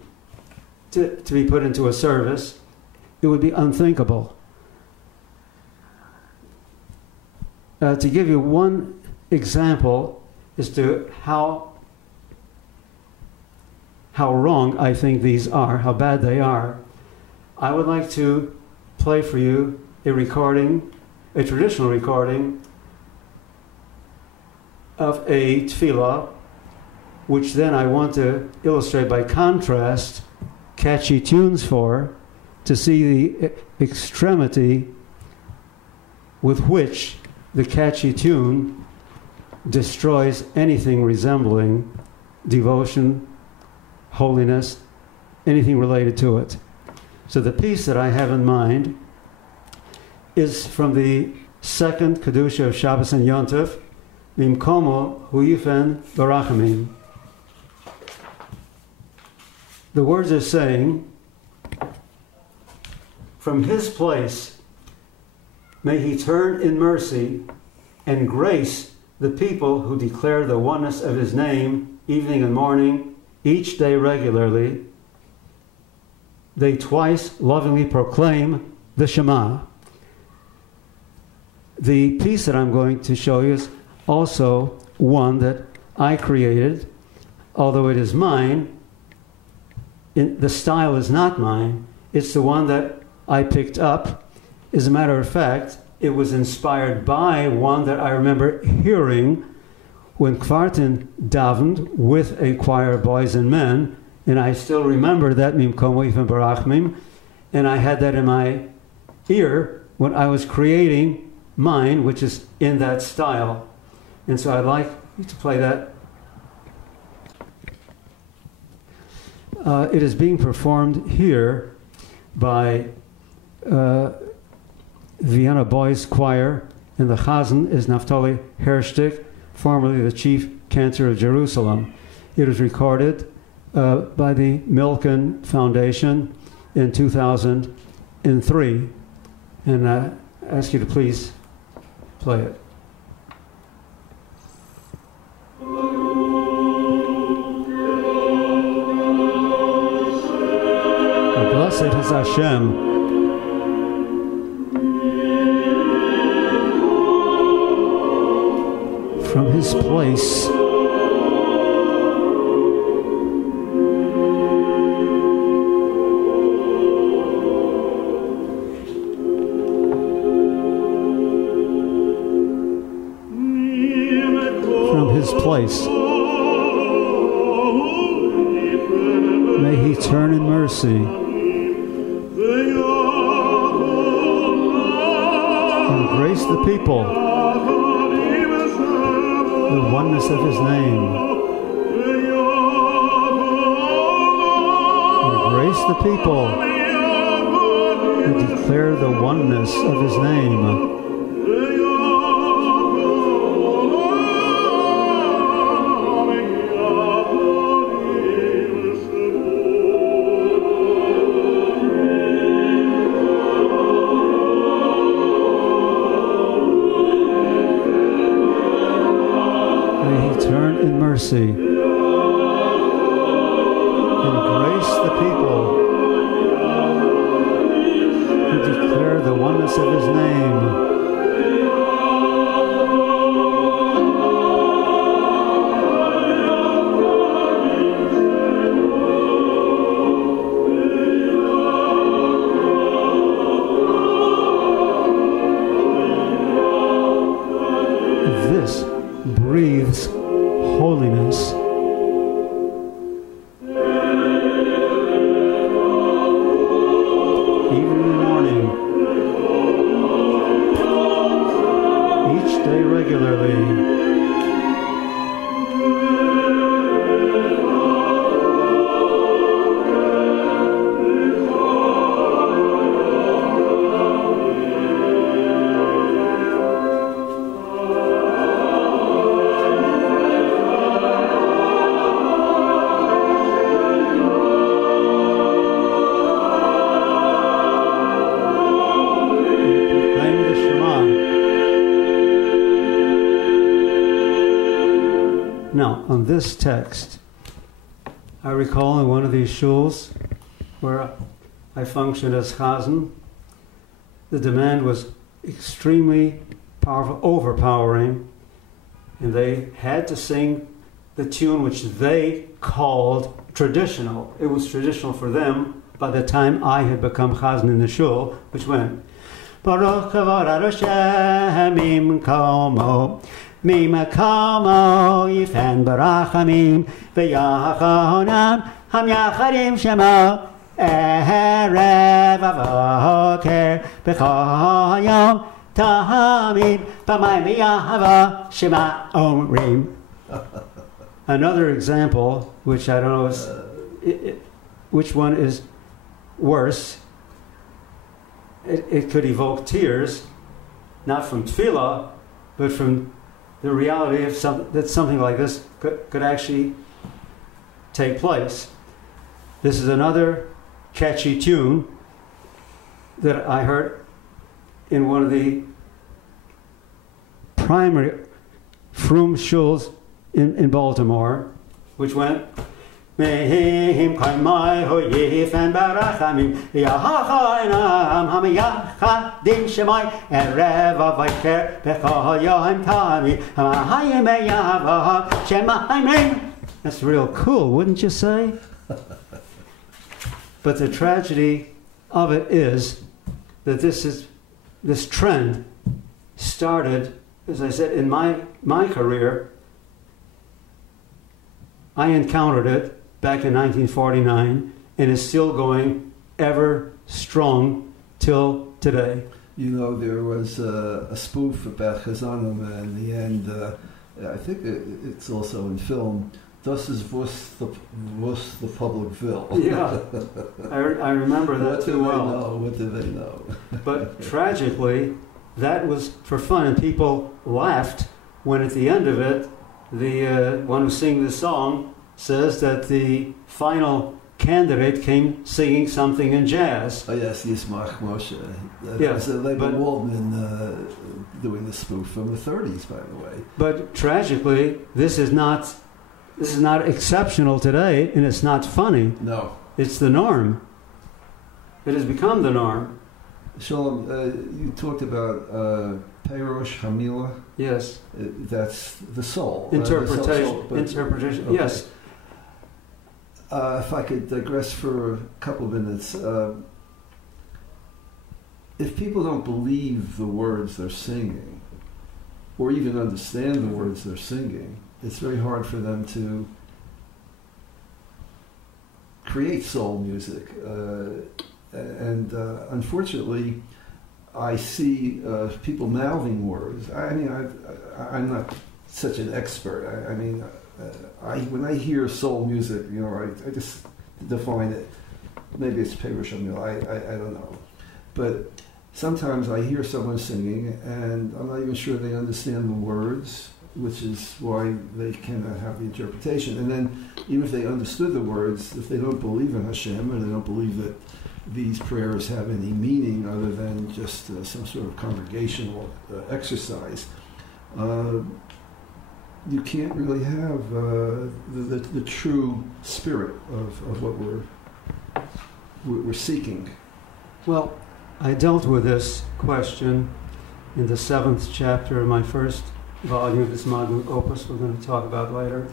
be put into a service. It would be unthinkable. To give you one example as to how wrong I think these are, how bad they are, I would like to play for you a recording, a traditional recording of a tefillah, which then I want to illustrate by contrast catchy tunes for, to see the extremity with which the catchy tune destroys anything resembling devotion, holiness, anything related to it. So the piece that I have in mind is from the second Kedusha of Shabbos and Yontif, Mimkomo Huyifen Barachamim. The words are saying, from his place may he turn in mercy and grace the people who declare the oneness of his name evening and morning, each day regularly. they twice lovingly proclaim the Shema. The piece that I'm going to show you is also one that I created, although it is mine. The style is not mine. It's the one that I picked up. As a matter of fact, it was inspired by one that I remember hearing when Kvartin davened with a choir of boys and men, and I still remember that Mim Komo Ifem Barachmim, and I had that in my ear when I was creating mine, which is in that style. And so I'd like you to play that. It is being performed here by Vienna Boys Choir, and the Hazzan is Naftali Hershtik, formerly the chief cantor of Jerusalem. It was recorded by the Milken Foundation in 2003. And I ask you to please play it. Blessed is Hashem. From his place. From his place. May he turn in mercy. And grace the people. The oneness of his name. Embrace the people who declare the oneness of his name. Mercy. And grace the people who declare the oneness of his name. This breathes holiness. Even in the morning, each day regularly. Now, on this text, I recall in one of these shuls where I functioned as Hazzan, the demand was extremely powerful, overpowering, and they had to sing the tune which they called traditional. It was traditional for them by the time I had become Hazzan in the shul, which went, Baruch Kavod Hashem imkomo, Mimakomo yifen barachamim v'yachonam ham yacharim shema erev avoker b'chol yom tamid b'mayim v'yahava shema omrim. Another example, which I don't know which one is worse. It could evoke tears, not from tefillah, but from the reality of that something like this could actually take place. This is another catchy tune that I heard in one of the primary Frum shuls in Baltimore, which went, Mehim kaimai ho yifen barachamim yahachainam hamiyachadim shemai erev avayker bechayoim tami hamahayim eyavaha shemaimim. That's real cool, wouldn't you say? But the tragedy of it is that this trend started, as I said, in my career. I encountered it back in 1949, and is still going ever strong till today. You know, there was a spoof about Hazzan, and in the end, I think it's also in film, Das ist was the public will. Yeah, I remember that too well. What do they know? But tragically, that was for fun, and people laughed when at the end of it, the one who sings the song says that the final candidate came singing something in jazz. Oh yes, Yismach Moshe. Yes, Laban Waldman doing the spoof from the 30s, by the way. But tragically, this is not exceptional today, and it's not funny. No, it's the norm. It has become the norm. Sholom, you talked about Perosh Hamila. Yes. That's the soul. Interpretation. Interpretation. Okay. Yes. If I could digress for a couple of minutes, if people don't believe the words they're singing, or even understand the words they're singing, it's very hard for them to create soul music. And unfortunately, I see people mouthing words. I mean, I'm not such an expert. When I hear soul music, you know, I just define it. Maybe it's Perush Amil, I don't know. But sometimes I hear someone singing, and I'm not even sure they understand the words, which is why they cannot have the interpretation. And then, even if they understood the words, if they don't believe in Hashem, and they don't believe that these prayers have any meaning other than just some sort of congregational exercise, you can't really have the true spirit of what we're seeking. Well, I dealt with this question in the 7th chapter of my first volume of this magnum opus we're going to talk about later.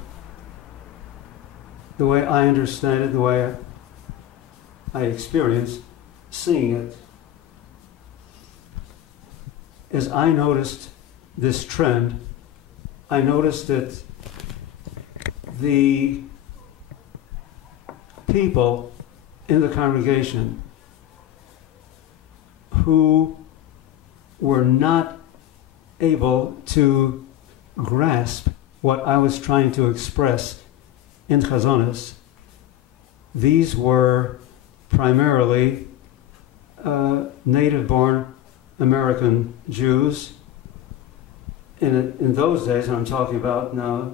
The way I understand it, the way I experienced seeing it, as I noticed this trend, I noticed that the people in the congregation who were not able to grasp what I was trying to express in Chazonis, these were primarily native-born American Jews. In those days, and I'm talking about now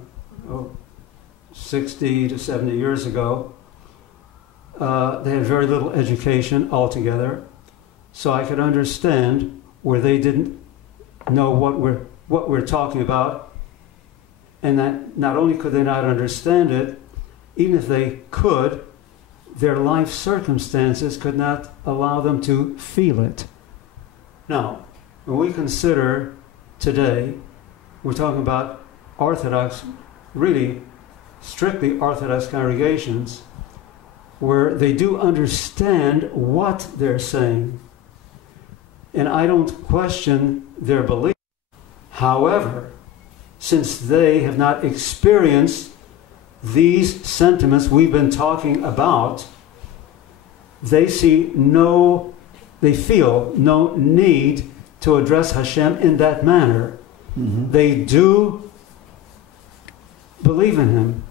60 to 70 years ago, they had very little education altogether, so I could understand where they didn't know what we're talking about, and that not only could they not understand it, even if they could, their life circumstances could not allow them to feel it. Now, when we consider today, we're talking about Orthodox, really strictly Orthodox congregations, where they do understand what they're saying. And I don't question their belief. However, since they have not experienced these sentiments we've been talking about, they feel no need to address Hashem in that manner. Mm-hmm. They do believe in Him,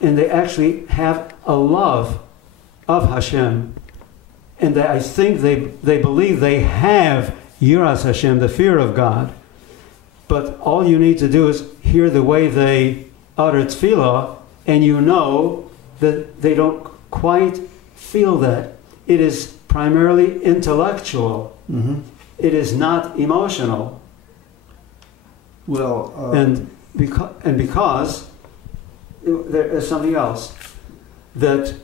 and they actually have a love of Hashem, and I think they believe they have Yiras Hashem, the fear of God. But all you need to do is hear the way they utter tefillah, and you know that they don't quite feel that. It is primarily intellectual. Mm-hmm. It is not emotional. Well, and because there is something else, that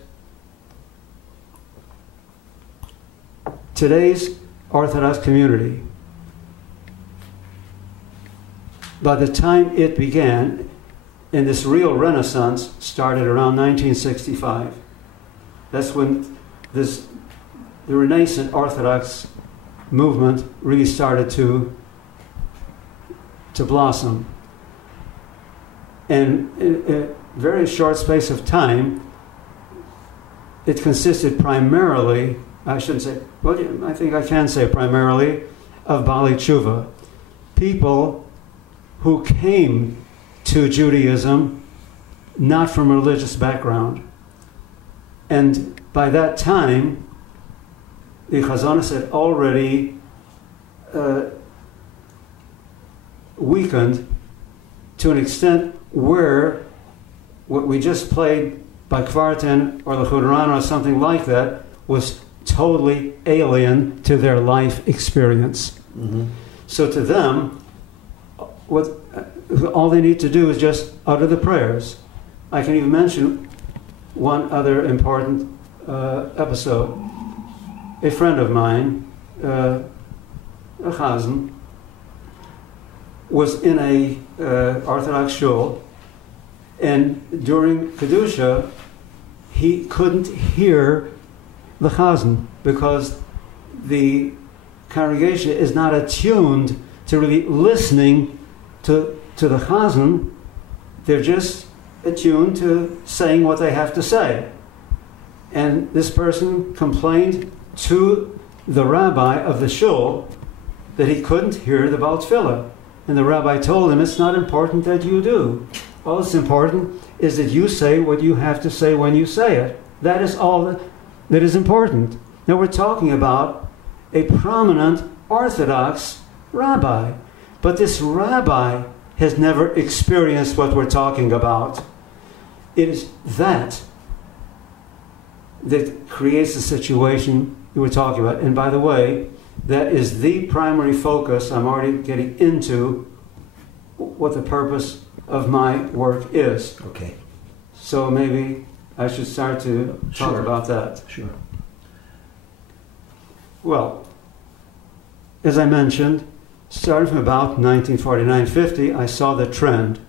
today's Orthodox community, by the time it began, and this real renaissance started around 1965. That's when the Renaissance Orthodox movement really started to blossom. And in a very short space of time, it consisted primarily, I shouldn't say, well, I think I can say primarily, of Baalei Tshuva, people who came to Judaism not from a religious background. And by that time, the Chazanis had already weakened to an extent where what we just played by Kvartin or the Chudrana or something like that was totally alien to their life experience. Mm-hmm. So to them, all they need to do is just utter the prayers. I can even mention one other important episode. A friend of mine, a Hazzan, was in a Orthodox shul, and during Kedusha, he couldn't hear the Hazzan because the congregation is not attuned to really listening to the Hazzan. They're just attuned to saying what they have to say. And this person complained to the rabbi of the shul that he couldn't hear the Baal Tefillah. And the rabbi told him, it's not important that you do. All that's important is that you say what you have to say when you say it. That is all that is important. Now we're talking about a prominent Orthodox rabbi. But this rabbi has never experienced what we're talking about. It is that creates the situation that we're talking about. And by the way, that is the primary focus. I'm already getting into what the purpose of my work is. Okay. So maybe I should start to talk about that. Sure. Well, as I mentioned, starting from about 1949-50, I saw the trend,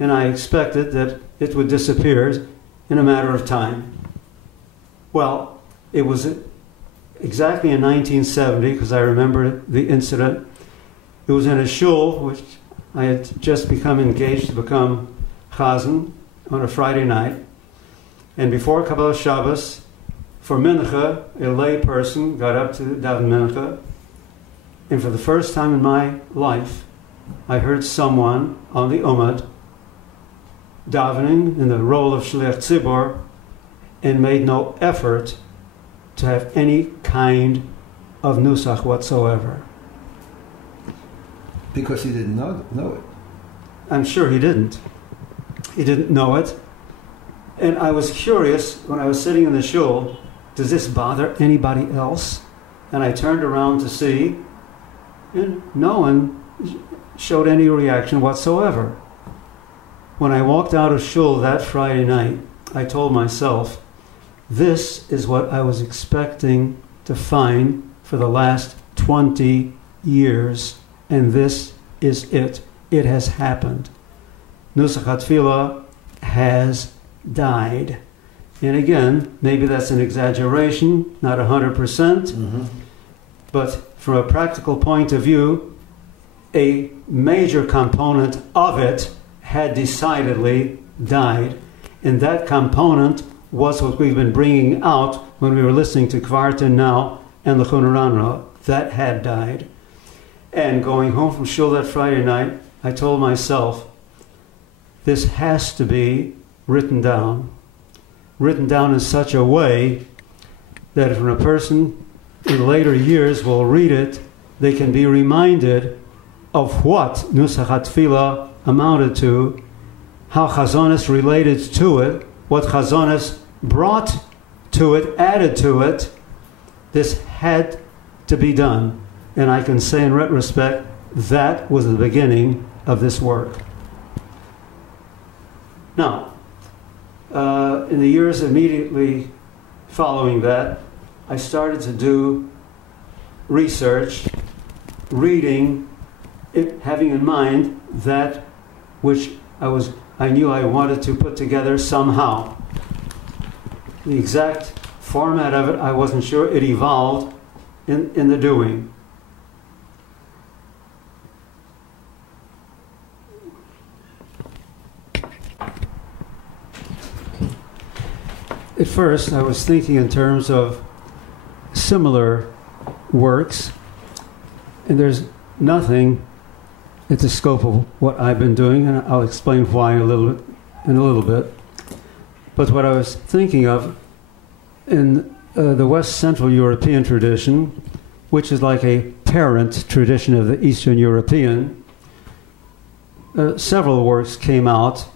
and I expected that it would disappear in a matter of time. Well, it was exactly in 1970, because I remember the incident. It was in a shul, which I had just become engaged to become Hazzan on a Friday night. And before Kabbalah Shabbos, for Mincha, a lay person got up to daven Mincha. And for the first time in my life, I heard someone on the Umad davening in the role of Shliach Tzibor and made no effort to have any kind of nusach whatsoever. Because he didn't know it. I'm sure he didn't. He didn't know it. And I was curious when I was sitting in the shul, does this bother anybody else? And I turned around to see, and no one showed any reaction whatsoever. When I walked out of shul that Friday night, I told myself, this is what I was expecting to find for the last 20 years, and this is it. It has happened. Nusach HaTfilah has died. And again, maybe that's an exaggeration, not 100%, Mm-hmm. but from a practical point of view, a major component of it had decidedly died. And that component was what we've been bringing out when we were listening to Kvartin now and the Chudrana. That had died. And going home from shul that Friday night, I told myself, this has to be written down in such a way that if a person in later years will read it, they can be reminded of what Nusach HaTfilah amounted to, how Chazanis related to it, what Chazanis brought to it, added to it. This had to be done. And I can say in retrospect, that was the beginning of this work. Now, in the years immediately following that, I started to do research, reading, having in mind that which I knew I wanted to put together somehow. The exact format of it, I wasn't sure. It evolved in the doing. At first, I was thinking in terms of similar works, and there's nothing at the scope of what I've been doing, and I'll explain why in a little bit. But what I was thinking of in the West Central European tradition, which is like a parent tradition of the Eastern European, several works came out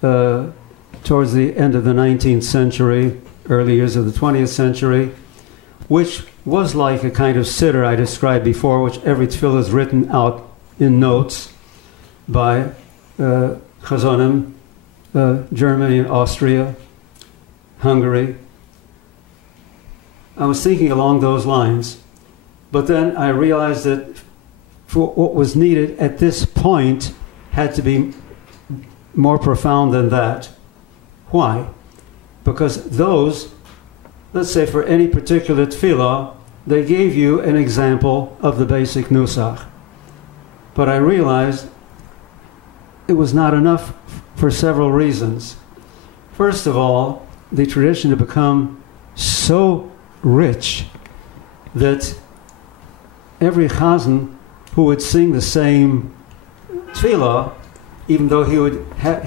towards the end of the 19th century, early years of the 20th century, which was like a kind of siddur I described before, which every tefillah is written out in notes by Chazonim, Germany and Austria, Hungary. I was thinking along those lines, but then I realized that for what was needed at this point had to be more profound than that. Why? Because those, let's say for any particular tefillah, they gave you an example of the basic nusach. But I realized it was not enough for several reasons. First of all, the tradition had become so rich that every chazan who would sing the same tefillah, even though he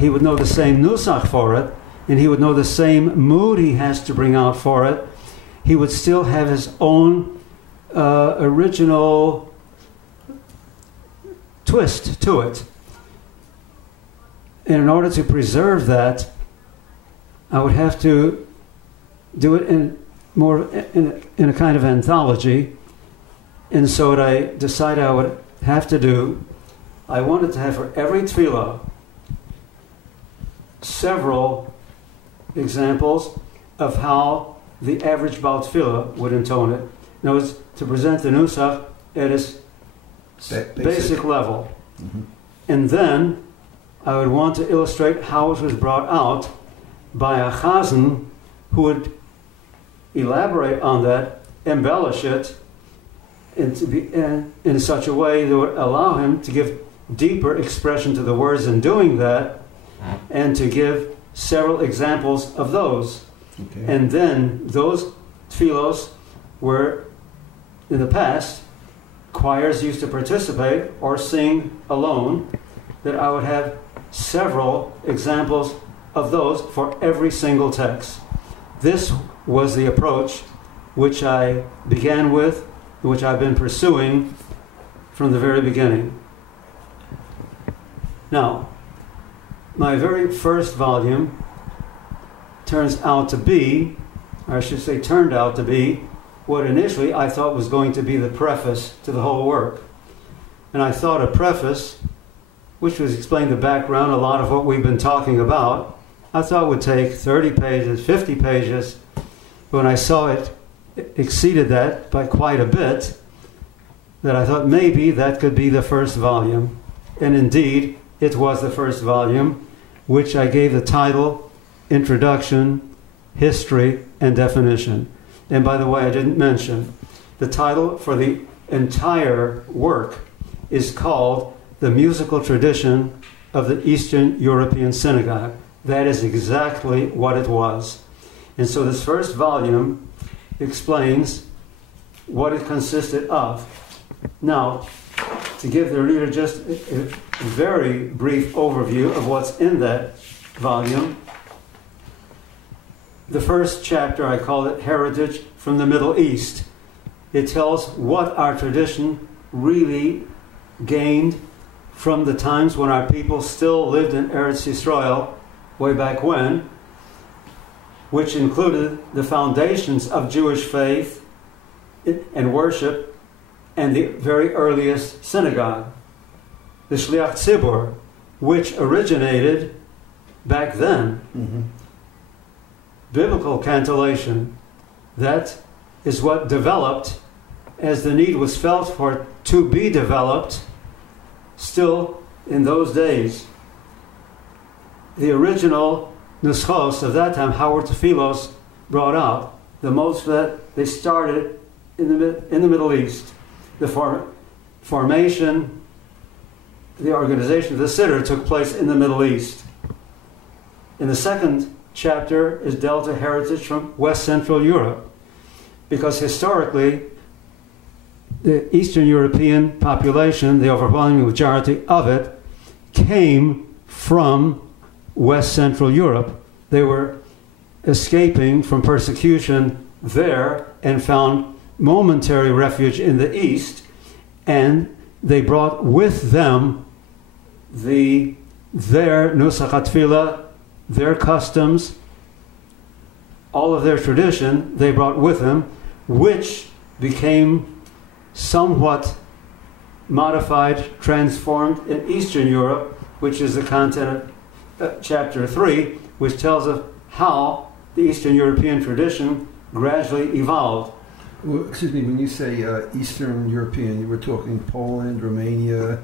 would know the same nusach for it, and he would know the same mood he has to bring out for it, he would still have his own original twist to it. And in order to preserve that, I would have to do it in a kind of anthology. And so what I decided I would have to do, I wanted to have for every tefillah several examples of how the average Baal Tefillah would intone it. In other words, to present the nusach at its basic level. Mm-hmm. And then I would want to illustrate how it was brought out by a chazan who would elaborate on that, embellish it, and to be in such a way that would allow him to give deeper expression to the words in doing that, and to give several examples of those. Okay. And then those tefillos were, in the past, choirs used to participate or sing alone, that I would have several examples of those for every single text. This was the approach which I began with, which I've been pursuing from the very beginning. Now, my very first volume turns out to be, or I should say turned out to be, what initially I thought was going to be the preface to the whole work. And I thought a preface, which was explain the background, a lot of what we've been talking about, I thought would take 30 pages, 50 pages. When I saw it exceeded that by quite a bit, that I thought maybe that could be the first volume. And indeed, it was the first volume, which I gave the title, Introduction, History, and Definition. And by the way, I didn't mention, the title for the entire work is called The Musical Tradition of the Eastern European Synagogue. That is exactly what it was. And so this first volume explains what it consisted of. Now, to give the reader just a very brief overview of what's in that volume, the first chapter, I call it Heritage from the Middle East. It tells what our tradition really gained from the times when our people still lived in Eretz Yisrael, way back when, which included the foundations of Jewish faith and worship and the very earliest synagogue, the Shliach Tzibur, which originated back then. Mm-hmm. biblical cantillation. That is what developed as the need was felt for it to be developed still in those days. The original nuschos of that time, Howard Tephilos brought out, the most that they started in the Middle East. The formation, the organization of the Siddur took place in the Middle East. In the second chapter is Delta heritage from West Central Europe, because historically the Eastern European population, the overwhelming majority of it, came from West Central Europe. They were escaping from persecution there and found momentary refuge in the East, and they brought with them their nusach hatfilah, their customs, all of their tradition they brought with them, which became somewhat modified, transformed in Eastern Europe, which is the content of chapter 3, which tells us how the Eastern European tradition gradually evolved. Well, excuse me, when you say Eastern European, you were talking Poland, Romania,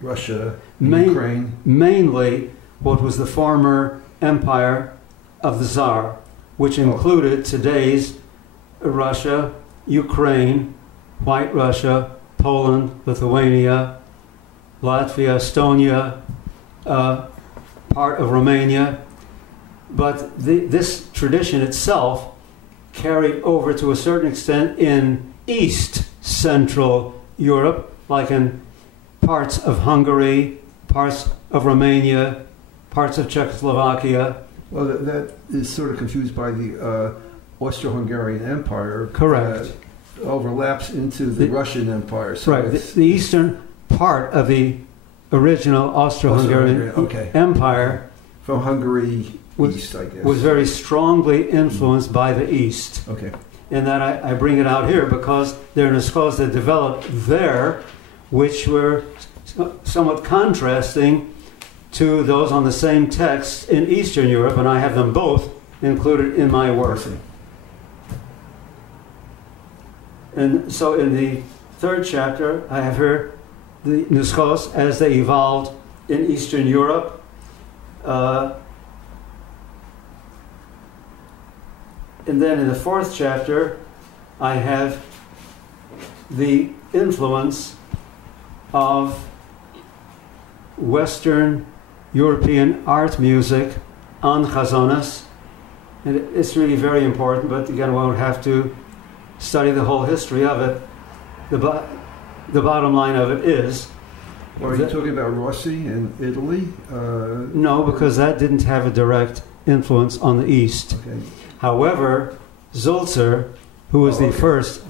Russia, Ukraine? Mainly what was the former empire of the Tsar, which included today's Russia, Ukraine, White Russia, Poland, Lithuania, Latvia, Estonia, part of Romania. But this tradition itself carried over to a certain extent in East Central Europe, like in parts of Hungary, parts of Romania, parts of Czechoslovakia. Well, that is sort of confused by the Austro-Hungarian Empire. Correct. Overlaps into the Russian Empire. So right. The eastern part of the original Austro-Hungarian Empire from Hungary east, I guess, was very strongly influenced by the East. Okay. And that I bring it out here because there are nuschos that developed there, which were somewhat contrasting to those on the same text in Eastern Europe, and I have them both included in my work. And so in the third chapter, I have here the nuschos as they evolved in Eastern Europe. And then in the fourth chapter, I have the influence of Western European art music on chazonas. And it's really very important, but again, we won't have to study the whole history of it. The bottom line of it is... Well, are you talking about Rossi in Italy? No, because that didn't have a direct influence on the East. Okay. However, Sulzer, who was the first...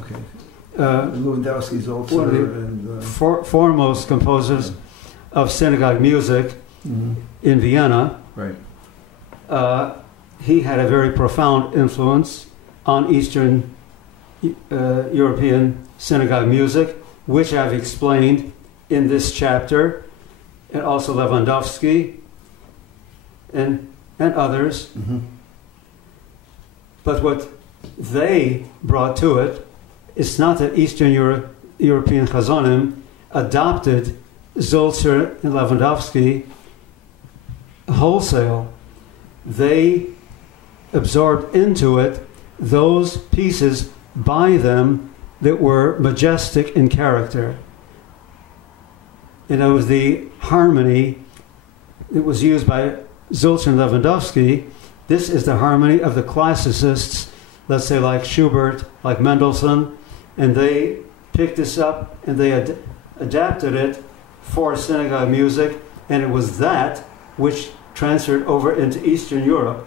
Lewandowski, Sulzer, one of the and... foremost composers of synagogue music in Vienna. Right. He had a very profound influence on Eastern European synagogue music, which I've explained in this chapter, and also Lewandowski and others. Mm-hmm. But what they brought to it, it's not that Eastern European chazonim adopted Sulzer and Lewandowski wholesale. They absorbed into it those pieces by them that were majestic in character. And it was the harmony that was used by Sulzer and Lewandowski. This is the harmony of the classicists, let's say like Schubert, like Mendelssohn, and they picked this up and they adapted it for synagogue music, and it was that which transferred over into Eastern Europe.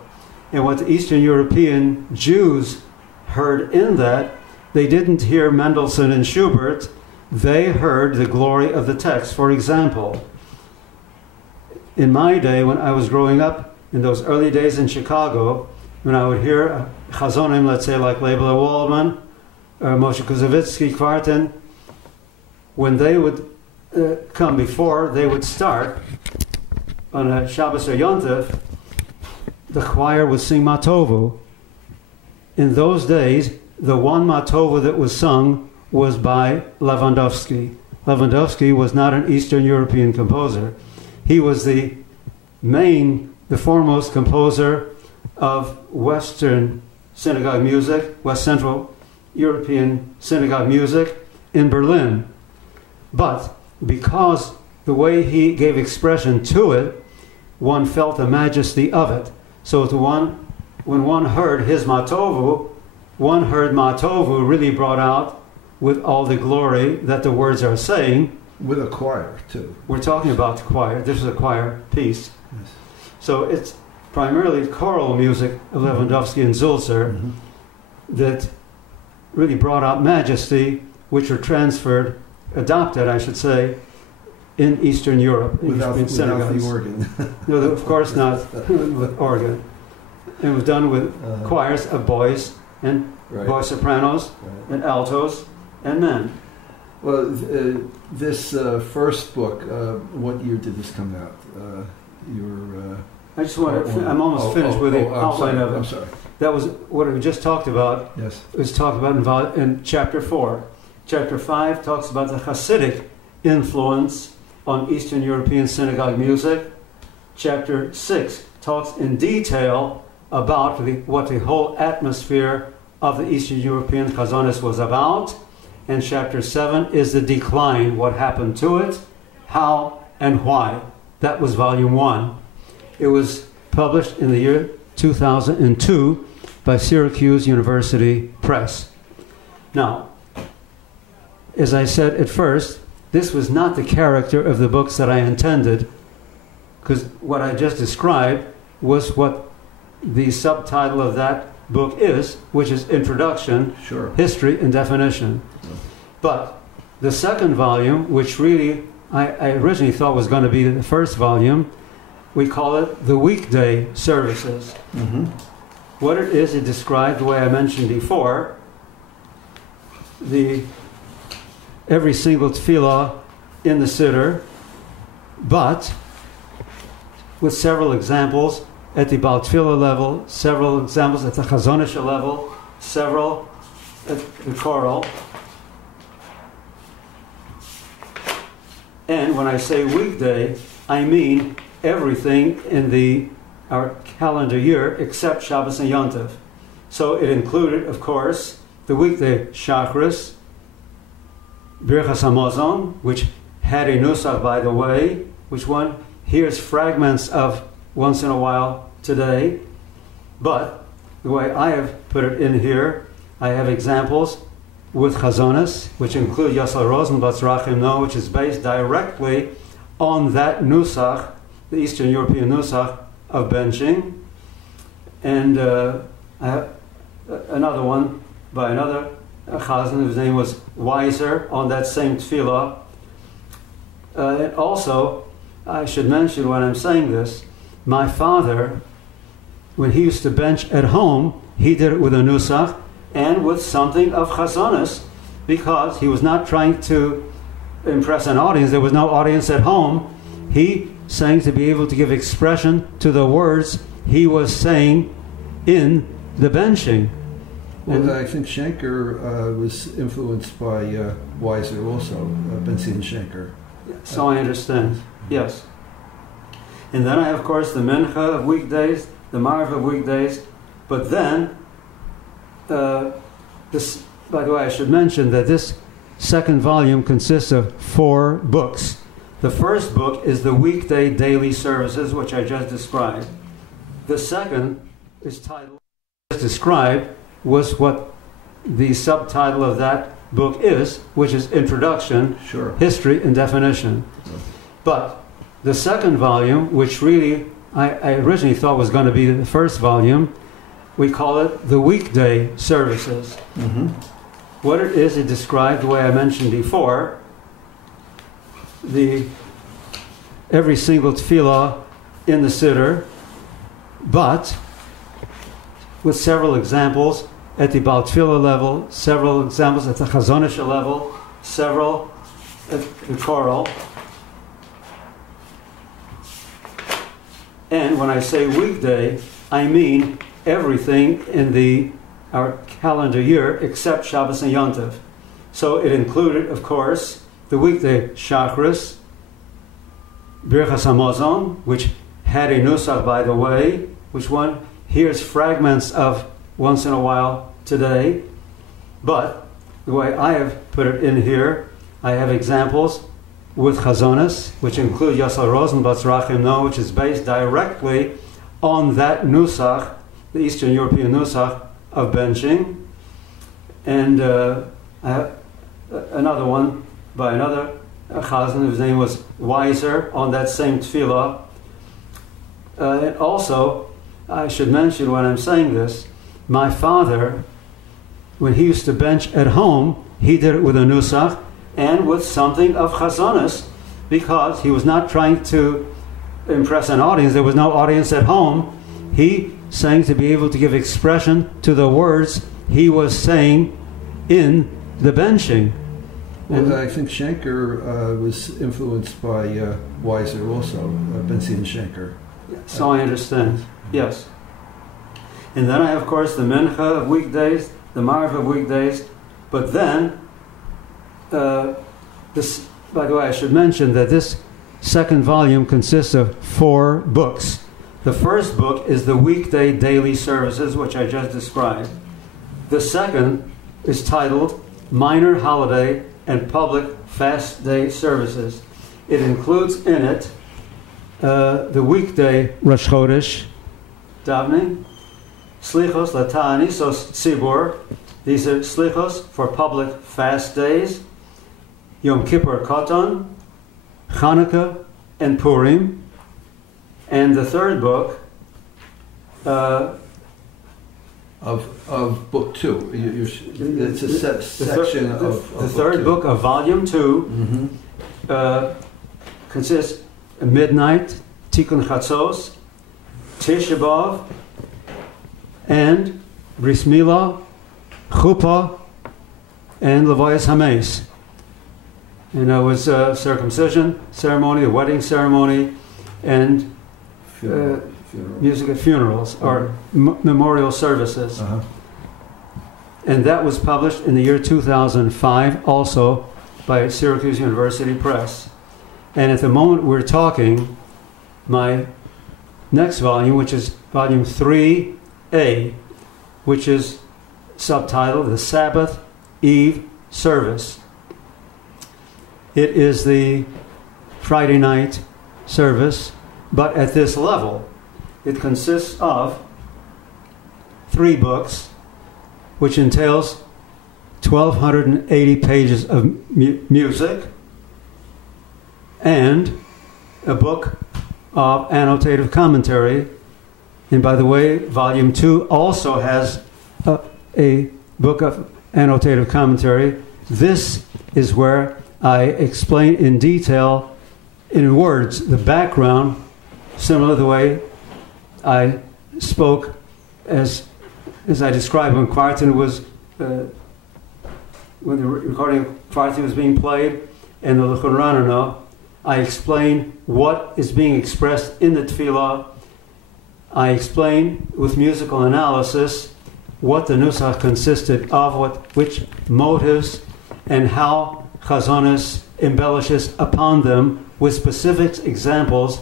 And what the Eastern European Jews heard in that, they didn't hear Mendelssohn and Schubert, they heard the glory of the text. For example, in my day, when I was growing up, in those early days in Chicago, when I would hear chazonim, let's say like Leibler Waldman, or Moshe Kuzovitsky Kvartin, when they would come before, they would start on a Shabbos or Yom Tov, the choir would sing Matovu. In those days, the one Matovu that was sung was by Lewandowski. Lewandowski was not an Eastern European composer. He was the foremost composer of Western synagogue music, West Central European synagogue music in Berlin. But because the way he gave expression to it, one felt the majesty of it. So when one heard his Matovu, one heard Matovu really brought out with all the glory that the words are saying. With a choir, too. We're talking about the choir. This is a choir piece. Yes. So it's primarily choral music of Lewandowski and Sulzer that really brought out majesty, which were adopted, I should say, in Eastern Europe. Without the organ. No, of course not with organ. It was done with choirs of boys and voice sopranos and altos and men. Well, this first book, what year did this come out? I just want to, I'm almost finished with the outline of it. I'm sorry. That was what we just talked about. Yes. It was talked about in chapter 4. Chapter 5 talks about the Hasidic influence on Eastern European synagogue music. Chapter 6 talks in detail about what the whole atmosphere of the Eastern European chazonis was about. And chapter 7 is the decline, what happened to it, how and why. That was volume 1. It was published in the year 2002 by Syracuse University Press. Now, as I said at first, this was not the character of the books that I intended, because what I just described was what the subtitle of that book is, which is Introduction, History, and Definition. But the second volume, which really I originally thought was going to be the first volume, we call it the weekday services. What it is, it described the way I mentioned before, every single tefillah in the siddur, but with several examples at the Baal Tefillah level, several examples at the Chazonisha level, several at the choral. And when I say weekday, I mean everything in our calendar year except Shabbos and Yom Tov. So it included, of course, the weekday Shachris, Birchas Hamazon, which had a nusach, by the way, which one hears fragments of once in a while today. But the way I have put it in here, I have examples with Chazonis, which include Yasser Rosenblatt's Rachim No, which is based directly on that nusach, the Eastern European nusach of benching. And I have another one by another Chazan, whose name was Weiser, on that same tefillah. Also, I should mention when I'm saying this, my father, when he used to bench at home, he did it with a nusach and with something of chazonis, because he was not trying to impress an audience. There was no audience at home. He sang to be able to give expression to the words he was saying in the benching. Well, I think Schenker was influenced by Weiser also, Benzin Schenker. So I understand, yes. And then I have, of course, the Mincha of weekdays, the Marv of weekdays. But then, this, by the way, I should mention that this second volume consists of 4 books. The first book is the weekday daily services, which I just described. The second is titled, just described, was what the subtitle of that book is, which is Introduction, History, and Definition. But the second volume, which really I originally thought was going to be the first volume, we call it the weekday services. What it is, it described the way I mentioned before, every single tefillah in the siddur, but with several examples at the Baal Tefillah level, several examples at the Chazonisha level, several at the choral. And when I say weekday, I mean everything in our calendar year except Shabbos and Yom Tov. So it included, of course, the weekday Shachris, Birchas Hamazon, which had a nusach, by the way, which one hears fragments of once in a while today. But the way I have put it in here, I have examples with chazonas, which include Yasser Rosenblatt's Rachim No, which is based directly on that nusach, the Eastern European nusach of benching. And I have another one by another chazan whose name was Weiser on that same tefillah. And also, I should mention when I'm saying this, my father, when he used to bench at home, he did it with a nusach and with something of chazonas, because he was not trying to impress an audience. There was no audience at home. He sang to be able to give expression to the words he was saying in the benching. Well, I think Schenker was influenced by Weiser also, Benzin Schenker. So I understand, yes. And then I have, of course, the Mincha of weekdays, the Marv of weekdays. But then, this, by the way, I should mention that this second volume consists of 4 books. The first book is the weekday daily services, which I just described. The second is titled Minor Holiday and Public Fast Day Services. It includes in it the weekday Rosh Chodesh davening, Slichos Latani, so Tzibur. These are Slichos for public fast days, Yom Kippur Katan, Hanukkah, and Purim. And the third book of book 2. It's a section of the third book of volume 2 consists of Midnight, Tikkun Chatzos, Tisha B'Av, and Bris Milah, Chuppah, and Levayas Hameis. And there was a circumcision ceremony, a wedding ceremony, and music at funerals, or memorial services. And that was published in the year 2005, also by Syracuse University Press. And at the moment we're talking, my next volume, which is volume 3A, which is subtitled The Sabbath Eve Service. It is the Friday night service, but at this level, it consists of 3 books, which entails 1,280 pages of music, and a book of annotative commentary. And by the way, volume 2 also has a book of annotative commentary. This is where I explain in detail, in words, the background, similar to the way I spoke as I described when Kvartin was, when the recording of Kvartin was being played, and the L'chon Ranana, I explain what is being expressed in the tefillah. I explain with musical analysis what the nusach consisted of, which motives, and how Chazonis embellishes upon them with specific examples